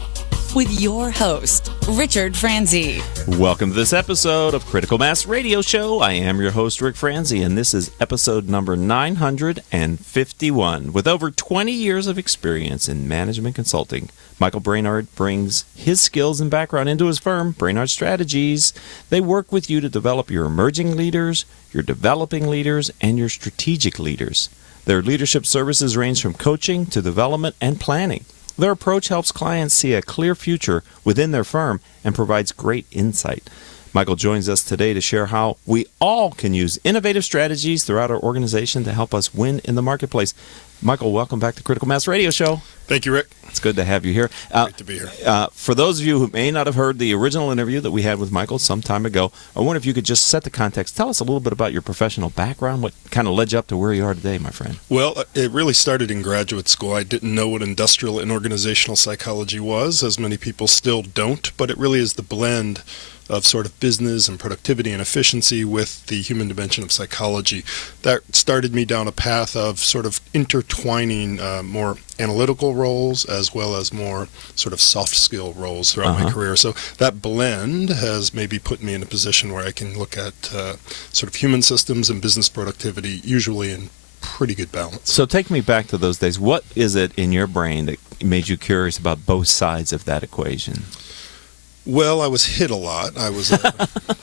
With your host, Richard Franzi. Welcome to this episode of Critical Mass Radio Show. I am your host, Ric Franzi, and this is episode number 951. With over 20 years of experience in management consulting, Michael Brainard brings his skills and background into his firm, Brainard Strategies. They work with you to develop your emerging leaders, your developing leaders, and your strategic leaders. Their leadership services range from coaching to development and planning. Their approach helps clients see a clear future within their firm and provides great insight. Michael joins us today to share how we all can use innovative strategies throughout our organization to help us win in the marketplace. Michael, welcome back to Critical Mass Radio Show. Thank you, Rick. It's good to have you here. Great to be here. For those of you who may not have heard the original interview that we had with Michael some time ago, I wonder if you could just set the context. Tell us a little bit about your professional background, what kind of led you up to where you are today, my friend. Well, it really started in graduate school. I didn't know what industrial and organizational psychology was, as many people still don't, but it really is the blend of sort of business and productivity and efficiency with the human dimension of psychology. That started me down a path of sort of intertwining more analytical roles as well as more sort of soft skill roles throughout my career. So that blend has maybe put me in a position where I can look at sort of human systems and business productivity, usually in pretty good balance. So take me back to those days. What is it in your brain that made you curious about both sides of that equation? Well, I was hit a lot. I was a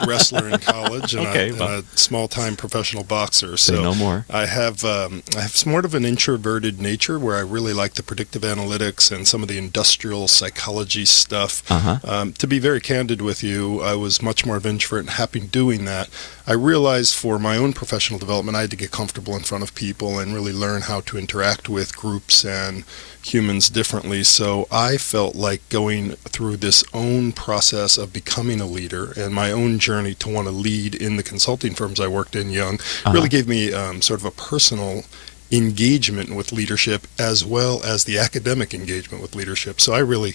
wrestler in college and, and a small-time professional boxer. So say no more. I have somewhat of an introverted nature where I really like the predictive analytics and some of the industrial psychology stuff. To be very candid with you, I was much more of an introvert and happy doing that. I realized for my own professional development, I had to get comfortable in front of people and really learn how to interact with groups and humans differently. So I felt like going through this own process of becoming a leader and my own journey to want to lead in the consulting firms I worked in young really gave me sort of a personal engagement with leadership as well as the academic engagement with leadership. So I really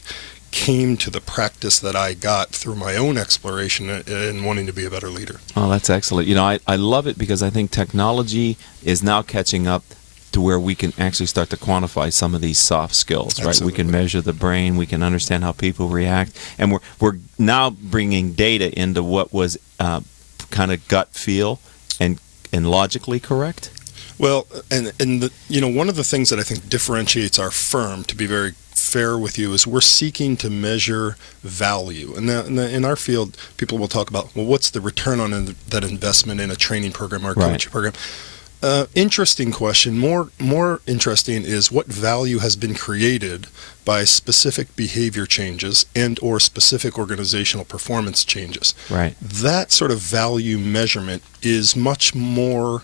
came to the practice that I got through my own exploration and wanting to be a better leader. Oh, that's excellent. You know, I love it because I think technology is now catching up to where we can actually start to quantify some of these soft skills, right? Absolutely. We can measure the brain, we can understand how people react, and we're now bringing data into what was kind of gut feel and logically correct. Well, and one of the things that I think differentiates our firm, to be very fair with you, is we're seeking to measure value. And in our field, people will talk about, well, what's the return on that investment in a training program or a coaching program? Interesting question. More interesting is what value has been created by specific behavior changes and or specific organizational performance changes. Right. That sort of value measurement is much more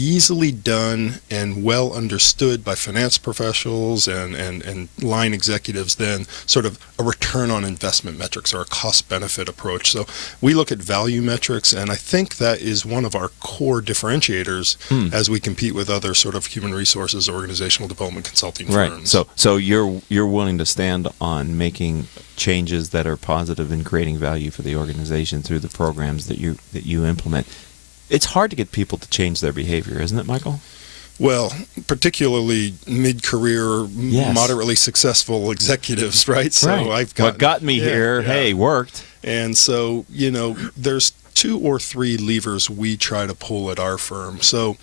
easily done and well understood by finance professionals and line executives than sort of a return on investment metrics or a cost benefit approach. So we look at value metrics, and I think that is one of our core differentiators as we compete with other sort of human resources organizational development consulting firms. Right. So you're willing to stand on making changes that are positive and creating value for the organization through the programs that you implement. It's hard to get people to change their behavior, isn't it, Michael? Well, particularly mid-career, moderately successful executives, right? So I've got what got me here, hey, worked. And so, there's 2 or 3 levers we try to pull at our firm. So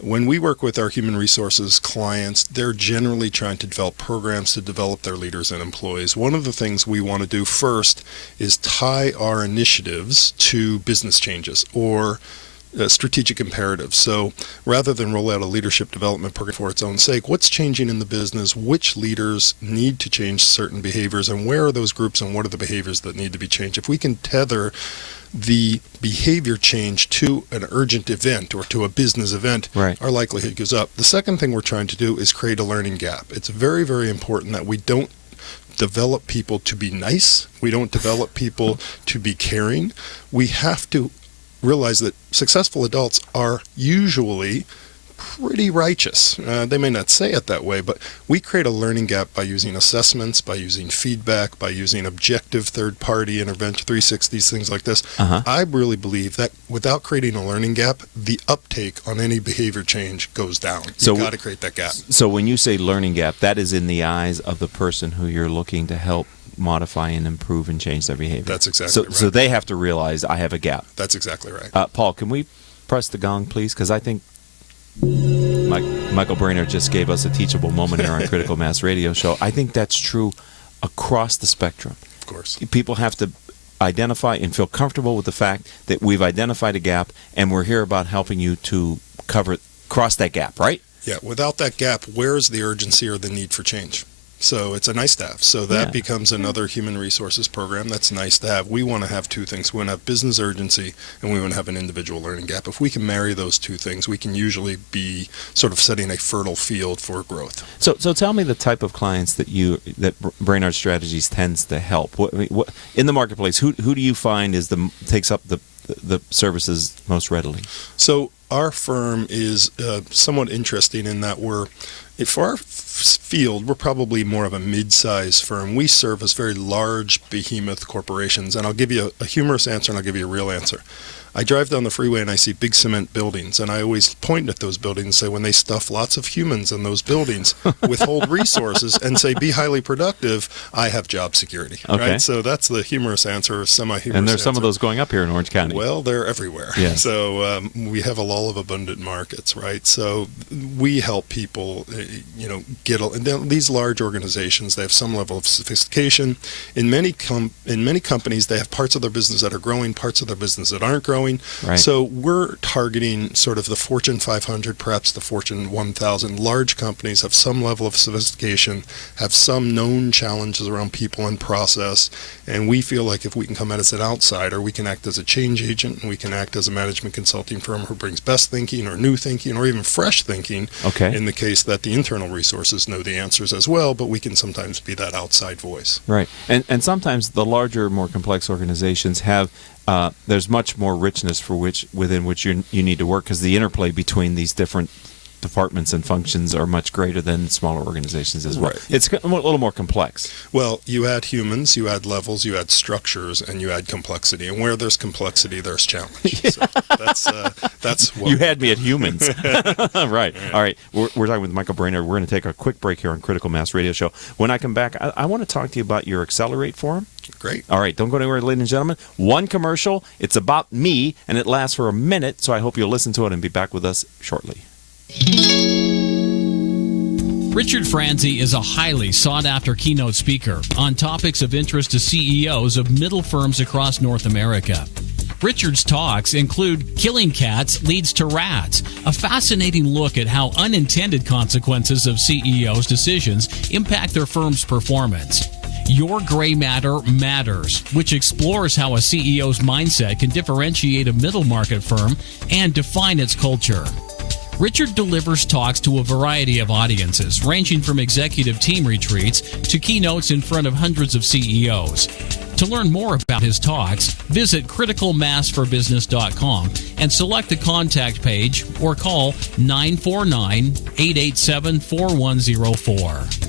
when we work with our human resources clients, they're generally trying to develop programs to develop their leaders and employees. One of the things we want to do first is tie our initiatives to business changes or strategic imperatives. So rather than roll out a leadership development program for its own sake, what's changing in the business, which leaders need to change certain behaviors, and where are those groups and what are the behaviors that need to be changed? If we can tether the behavior change to an urgent event or to a business event, our likelihood goes up. The second thing we're trying to do is create a learning gap. It's very, very important that we don't develop people to be nice. We don't develop people to be caring. We have to realize that successful adults are usually pretty righteous. They may not say it that way, but we create a learning gap by using assessments, by using feedback, by using objective third-party intervention, 360s, things like this. I really believe that without creating a learning gap, the uptake on any behavior change goes down. You've got to create that gap. So when you say learning gap, that is in the eyes of the person who you're looking to help modify and improve and change their behavior. That's exactly right. So they have to realize I have a gap. That's exactly right. Paul, can we press the gong, please? Because I think Michael Brainerd just gave us a teachable moment here on Critical Mass Radio Show. I think that's true across the spectrum. Of course. People have to identify and feel comfortable with the fact that we've identified a gap, and we're here about helping you to cross that gap, right? Yeah, without that gap, where's the urgency or the need for change? So it's a nice to have. So that becomes another human resources program that's nice to have. We want to have two things. We want to have business urgency, and we want to have an individual learning gap. If we can marry those two things, we can usually be sort of setting a fertile field for growth. So tell me the type of clients that Brainerd Strategies tends to help. What in the marketplace, who do you find takes up the services most readily? So our firm is somewhat interesting in that for our field, we're probably more of a mid-size firm. We service very large behemoth corporations, and I'll give you a humorous answer and I'll give you a real answer. I drive down the freeway and I see big cement buildings, and I always point at those buildings and say, when they stuff lots of humans in those buildings, withhold resources, and say, be highly productive, I have job security. Okay. Right? So that's the humorous answer, semi-humorous And there's answer. some of those going up here in Orange County. Well, they're everywhere. Yeah. So we have a lull of abundant markets, right? So we help people, get. And then these large organizations, they have some level of sophistication. In many companies, they have parts of their business that are growing, parts of their business that aren't growing. Right. So we're targeting sort of the Fortune 500, perhaps the Fortune 1000. Large companies have some level of sophistication, have some known challenges around people and process, and we feel like if we can come at it as an outsider, we can act as a change agent, and we can act as a management consulting firm who brings best thinking or new thinking or even fresh thinking, in the case that the internal resources know the answers as well, but we can sometimes be that outside voice. Right. And sometimes the larger, more complex organizations have there's much more richness within which you need to work, because the interplay between these different departments and functions are much greater than smaller organizations as well. Right. It's a little more complex. Well, you add humans, you add levels, you add structures, and you add complexity. And where there's complexity, there's challenge. So that's what you had me at humans. Right. All right. We're talking with Michael Brainerd. We're going to take a quick break here on Critical Mass Radio Show. When I come back, I want to talk to you about your Accelerate Forum. Great. All right, don't go anywhere, ladies and gentlemen. One commercial. It's about me, and it lasts for a minute, so I hope you'll listen to it and be back with us shortly. Richard Franzi is a highly sought-after keynote speaker on topics of interest to CEOs of middle firms across North America. Richard's talks include Killing Cats Leads to Rats, a fascinating look at how unintended consequences of CEOs' decisions impact their firm's performance. Your Gray Matter Matters, which explores how a CEO's mindset can differentiate a middle market firm and define its culture. Richard delivers talks to a variety of audiences, ranging from executive team retreats to keynotes in front of hundreds of CEOs. To learn more about his talks, visit criticalmassforbusiness.com and select the contact page or call 949-887-4104.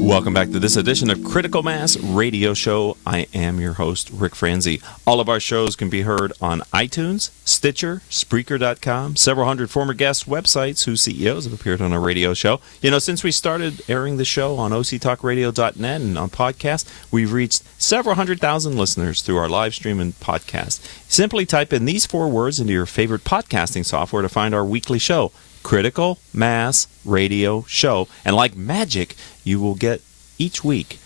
Welcome back to this edition of Critical Mass Radio Show. I am your host, Ric Franzi. All of our shows can be heard on iTunes, Stitcher, Spreaker.com, several hundred former guest websites whose CEOs have appeared on our radio show. Since we started airing the show on octalkradio.net and on podcast, we've reached several 100,000 listeners through our live stream and podcast. Simply type in these 4 words into your favorite podcasting software to find our weekly show, Critical Mass Radio Show. And like magic, you will get each week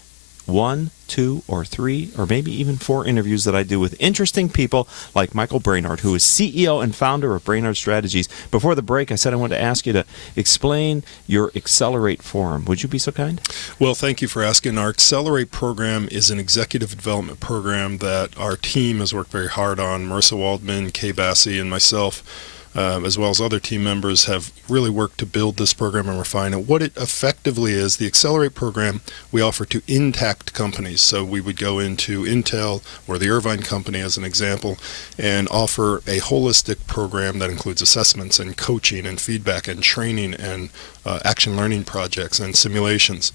1, 2, or 3, or maybe even 4 interviews that I do with interesting people like Michael Brainerd, who is CEO and founder of Brainerd Strategies. Before the break, I said I wanted to ask you to explain your Accelerate Forum. Would you be so kind? Well, thank you for asking. Our Accelerate program is an executive development program that our team has worked very hard on. Marissa Waldman, Kay Bassey, and myself. as well as other team members, have really worked to build this program and refine it. What it effectively is, the Accelerate program we offer to intact companies. So we would go into Intel or the Irvine company as an example and offer a holistic program that includes assessments and coaching and feedback and training and action learning projects and simulations.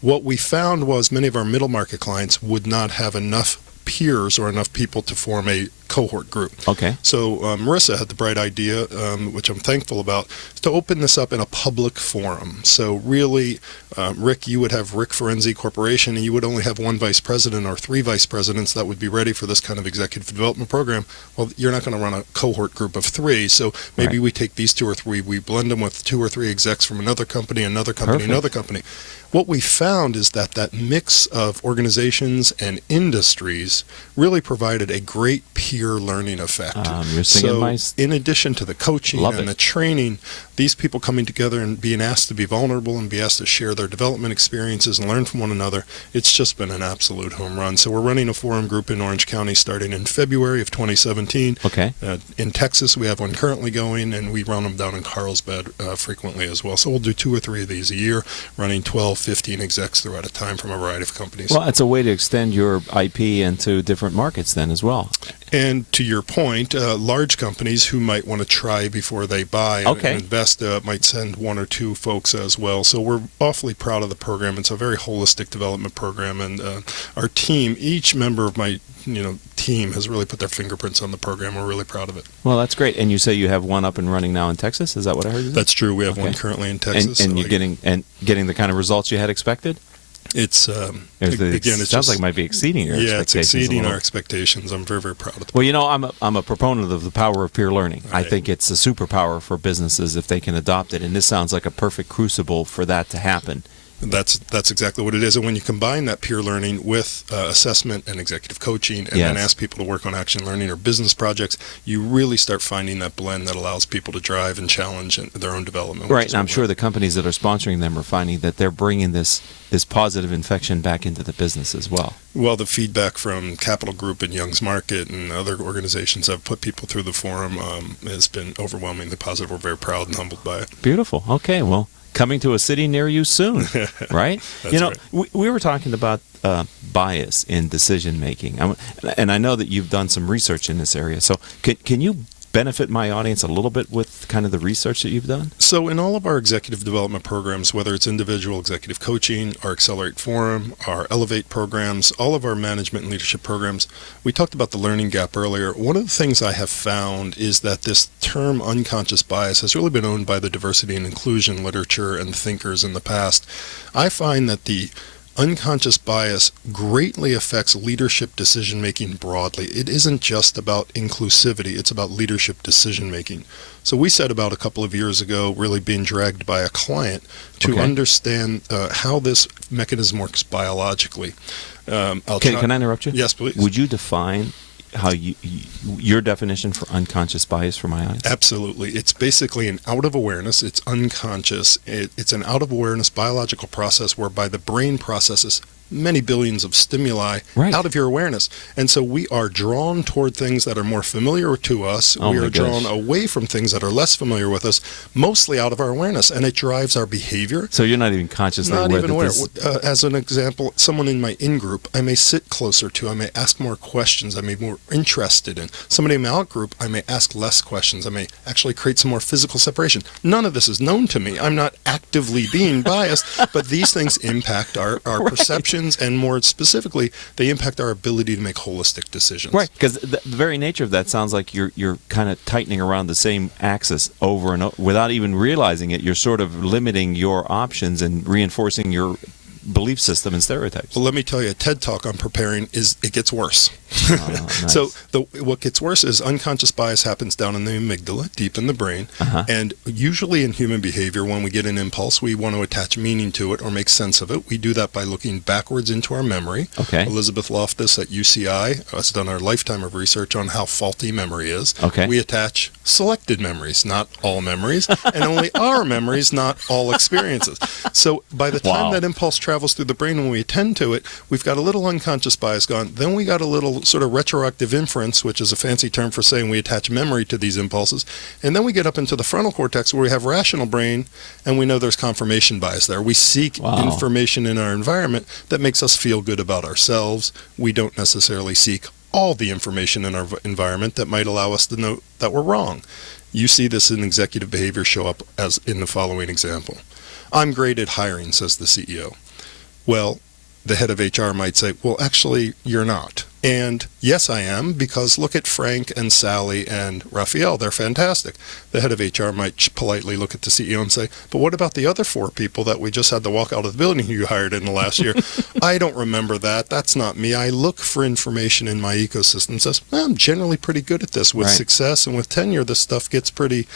What we found was many of our middle market clients would not have enough peers or enough people to form a cohort group. Okay. So Marissa had the bright idea, which I'm thankful about, to open this up in a public forum. So really, Rick, you would have Ric Franzi Corporation, and you would only have one vice president or three vice presidents that would be ready for this kind of executive development program. Well, you're not going to run a cohort group of three, so maybe we take these two or three, we blend them with two or three execs from another company, another company. What we found is that mix of organizations and industries really provided a great peer learning effect. You're singing in addition to the coaching the training, these people coming together and being asked to be vulnerable and be asked to share their development experiences and learn from one another, it's just been an absolute home run. So we're running a forum group in Orange County starting in February of 2017. Okay. In Texas, we have one currently going, and we run them down in Carlsbad frequently as well. So we'll do 2 or 3 of these a year, running 12, 15 execs throughout a time from a variety of companies. Well, it's a way to extend your IP into different markets then as well. And to your point, large companies who might want to try before they buy and invest might send 1 or 2 folks as well. So we're awfully proud of the program. It's a very holistic development program, and our team, each member of my team has really put their fingerprints on the program. We're really proud of it. Well, that's great. And you say you have one up and running now in Texas? Is that what I heard you say? That's true. We have one currently in Texas. And you're getting the kind of results you had expected? It's again, it sounds like it might be exceeding your expectations. Yeah, it's exceeding our expectations. I'm very, very proud of it. Well, I'm a proponent of the power of peer learning. Right. I think it's a superpower for businesses if they can adopt it, and this sounds like a perfect crucible for that to happen. That's exactly what it is. And when you combine that peer learning with assessment and executive coaching, and then ask people to work on action learning or business projects, you really start finding that blend that allows people to drive and challenge their own development. Right, and I'm sure the companies that are sponsoring them are finding that they're bringing this positive infection back into the business as well. Well, the feedback from Capital Group and Young's Market and other organizations that have put people through the forum has been overwhelmingly positive. We're very proud and humbled by it. Beautiful. Okay, well, coming to a city near you soon, right? Right. We were talking about bias in decision making, and I know that you've done some research in this area. So can you benefit my audience a little bit with kind of the research that you've done? So in all of our executive development programs, whether it's individual executive coaching, our Accelerate Forum, our Elevate programs, all of our management and leadership programs, we talked about the learning gap earlier. One of the things I have found is that this term unconscious bias has really been owned by the diversity and inclusion literature and thinkers in the past. I find that the unconscious bias greatly affects leadership decision-making broadly. It isn't just about inclusivity, it's about leadership decision-making. So we set about a couple of years ago really being dragged by a client to understand how this mechanism works biologically. Can I interrupt you? Yes, please. Would you define how your definition for unconscious bias for my eyes? Absolutely. It's basically an out of awareness. It's unconscious. It's an out of awareness biological process whereby the brain processes many billions of stimuli out of your awareness. And so we are drawn toward things that are more familiar to us. We are drawn away from things that are less familiar with us, mostly out of our awareness. And it drives our behavior. So you're not even consciously aware. Not even aware. This... As an example, someone in my in-group, I may sit closer to, I may ask more questions, I may be more interested in. Somebody in my out-group, I may ask less questions, I may actually create some more physical separation. None of this is known to me. I'm not actively being biased, but these things impact our perceptions, and more specifically, they impact our ability to make holistic decisions. Right, because the very nature of that sounds like you're kind of tightening around the same axis over and over. Without even realizing it, you're sort of limiting your options and reinforcing your belief system and stereotypes. Well, let me tell you, a TED Talk I'm preparing it gets worse. Nice. So what gets worse is unconscious bias happens down in the amygdala, deep in the brain, and usually in human behavior, when we get an impulse, we want to attach meaning to it or make sense of it. We do that by looking backwards into our memory. Okay. Elizabeth Loftus at UCI has done a lifetime of research on how faulty memory is. Okay. We attach selected memories, not all memories, and only our memories, not all experiences. So by the time that impulse travels travels through the brain when we attend to it, we've got a little unconscious bias gone. Then we got a little sort of retroactive inference, which is a fancy term for saying we attach memory to these impulses. And then we get up into the frontal cortex where we have rational brain, and we know there's confirmation bias there. We seek information in our environment that makes us feel good about ourselves. We don't necessarily seek all the information in our environment that might allow us to know that we're wrong. You see this in executive behavior show up as in the following example. I'm great at hiring, says the CEO. Well, the head of HR might say, well, actually, you're not. And yes, I am, because look at Frank and Sally and Raphael. They're fantastic. The head of HR might politely look at the CEO and say, but what about the other 4 people that we just had to walk out of the building you hired in the last year? I don't remember that. That's not me. I look for information in my ecosystem and says, well, I'm generally pretty good at this. With success and with tenure, this stuff gets pretty,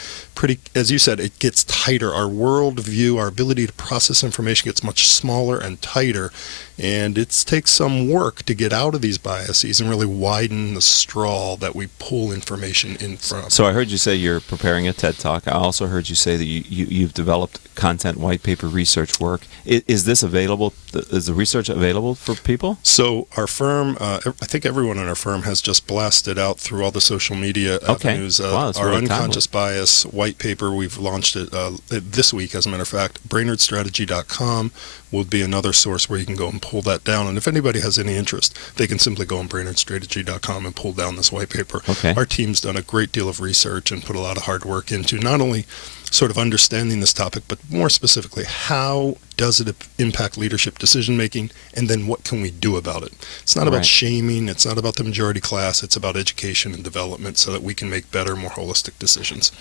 as you said, it gets tighter. Our worldview, our ability to process information gets much smaller and tighter. And it takes some work to get out of these biases and really widen the straw that we pull information in from. So I heard you say you're preparing a TED Talk. I also heard you say that you've developed content white paper research work. Is this available? Is the research available for people? So our firm, I think everyone in our firm has just blasted out through all the social media avenues. Wow, our really unconscious bias white paper, we've launched it this week, as a matter of fact. BrainerdStrategy.com will be another source where you can go and pull that down. And if anybody has any interest, they can simply go on BrainerdStrategy.com and pull down this white paper. Our team's done a great deal of research and put a lot of hard work into not only sort of understanding this topic, but more specifically, how does it impact leadership decision-making, and then what can we do about it? It's not about shaming, it's not about the majority class, it's about education and development so that we can make better, more holistic decisions.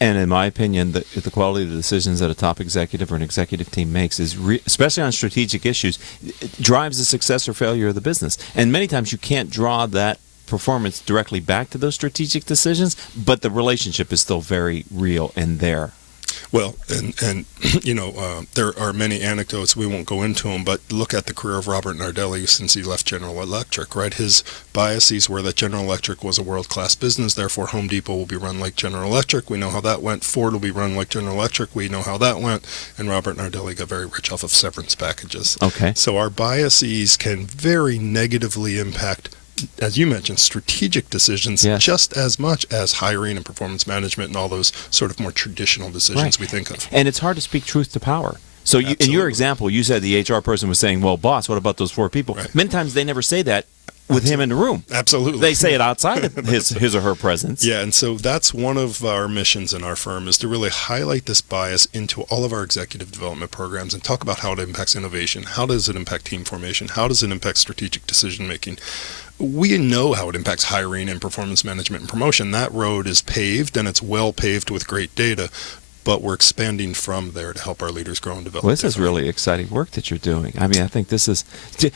And in my opinion, the quality of the decisions that a top executive or an executive team makes is, especially on strategic issues, it drives the success or failure of the business. And many times you can't draw that performance directly back to those strategic decisions, but the relationship is still very real and there. Well, and you know, there are many anecdotes. We won't go into them, but look at the career of Robert Nardelli since he left General Electric, right? His biases were that General Electric was a world-class business, therefore Home Depot will be run like General Electric. We know how that went. Ford will be run like General Electric. We know how that went. And Robert Nardelli got very rich off of severance packages. So our biases can very negatively impact, as you mentioned, strategic decisions just as much as hiring and performance management and all those sort of more traditional decisions we think of. And it's hard to speak truth to power. So in your example, you said the HR person was saying, well, boss, what about those 4 people? Many times they never say that with him in the room. They say it outside of his or her presence. Yeah, and so that's one of our missions in our firm, is to really highlight this bias into all of our executive development programs and talk about how it impacts innovation. How does it impact team formation? How does it impact strategic decision making? We know how it impacts hiring and performance management and promotion. That road is paved, and it's well paved with great data, but we're expanding from there to help our leaders grow and develop. Well, this is really exciting work that you're doing. I mean, I think this is,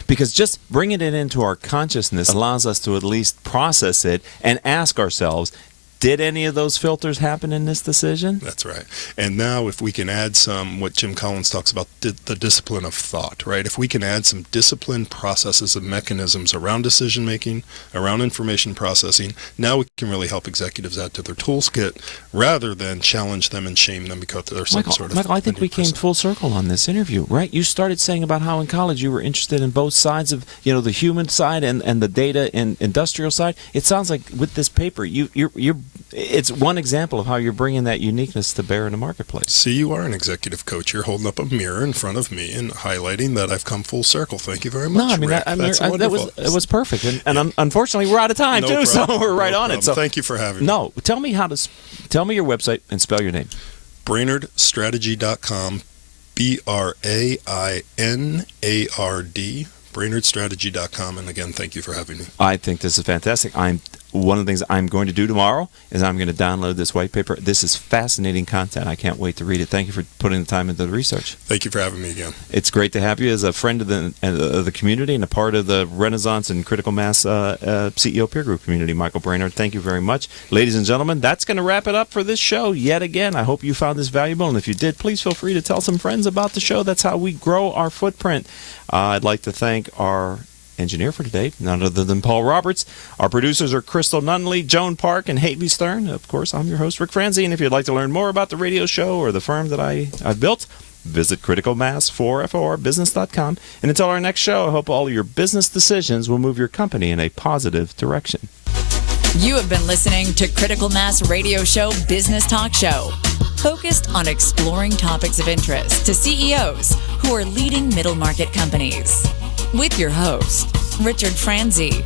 because just bringing it into our consciousness allows us to at least process it and ask ourselves, did any of those filters happen in this decision? That's right. And now if we can add some, what Jim Collins talks about, the discipline of thought, right? If we can add some disciplined processes and mechanisms around decision making, around information processing, now we can really help executives add to their toolkit rather than challenge them and shame them because there's some sort of... Michael, I think we came full circle on this interview, right? You started saying about how in college you were interested in both sides of, you know, the human side and the data and industrial side. It sounds like with this paper, you're it's one example of how you're bringing that uniqueness to bear in the marketplace. See, you are an executive coach. You're holding up a mirror in front of me and highlighting that I've come full circle. Thank you very much. No, I mean, it was perfect. And unfortunately, we're out of time, too, so we're right on it. So thank you for having me. No, tell me your website and spell your name. BrainerdStrategy.com, BrainArD, BrainerdStrategy.com. And again, thank you for having me. I think this is fantastic. One of the things I'm going to do tomorrow is I'm going to download this white paper. This is fascinating content. I can't wait to read it. Thank you for putting the time into the research. Thank you for having me again. It's great to have you as a friend of the community and a part of the Renaissance and Critical Mass CEO Peer Group community, Michael Brainerd. Thank you very much. Ladies and gentlemen, that's going to wrap it up for this show yet again. I hope you found this valuable, and if you did, please feel free to tell some friends about the show. That's how we grow our footprint. I'd like to thank our engineer for today, none other than Paul Roberts. Our producers are Crystal Nunley, Joan Park, and Haley Stern. Of course, I'm your host, Ric Franzi, and if you'd like to learn more about the radio show or the firm that I've built, Visit criticalmass4forbusiness.com. And until our next show, I hope all your business decisions will move your company in a positive direction. You have been listening to Critical Mass Radio Show Business Talk Show, focused on exploring topics of interest to CEOs who are leading middle market companies. With your host, Richard Franzi.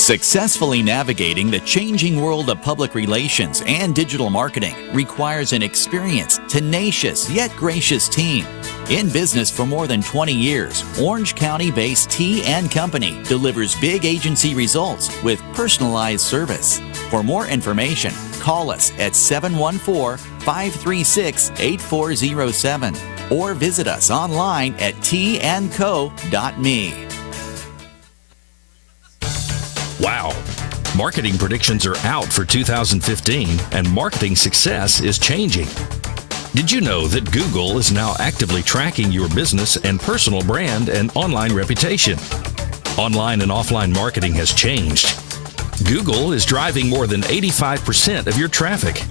Successfully navigating the changing world of public relations and digital marketing requires an experienced, tenacious, yet gracious team. In business for more than 20 years, Orange County-based T & Company delivers big agency results with personalized service. For more information, call us at 714-536-8407 or visit us online at tandco.me. Wow. Marketing predictions are out for 2015, and marketing success is changing. Did you know that Google is now actively tracking your business and personal brand and online reputation? Online and offline marketing has changed. Google is driving more than 85% of your traffic.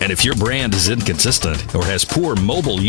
And if your brand is inconsistent or has poor mobile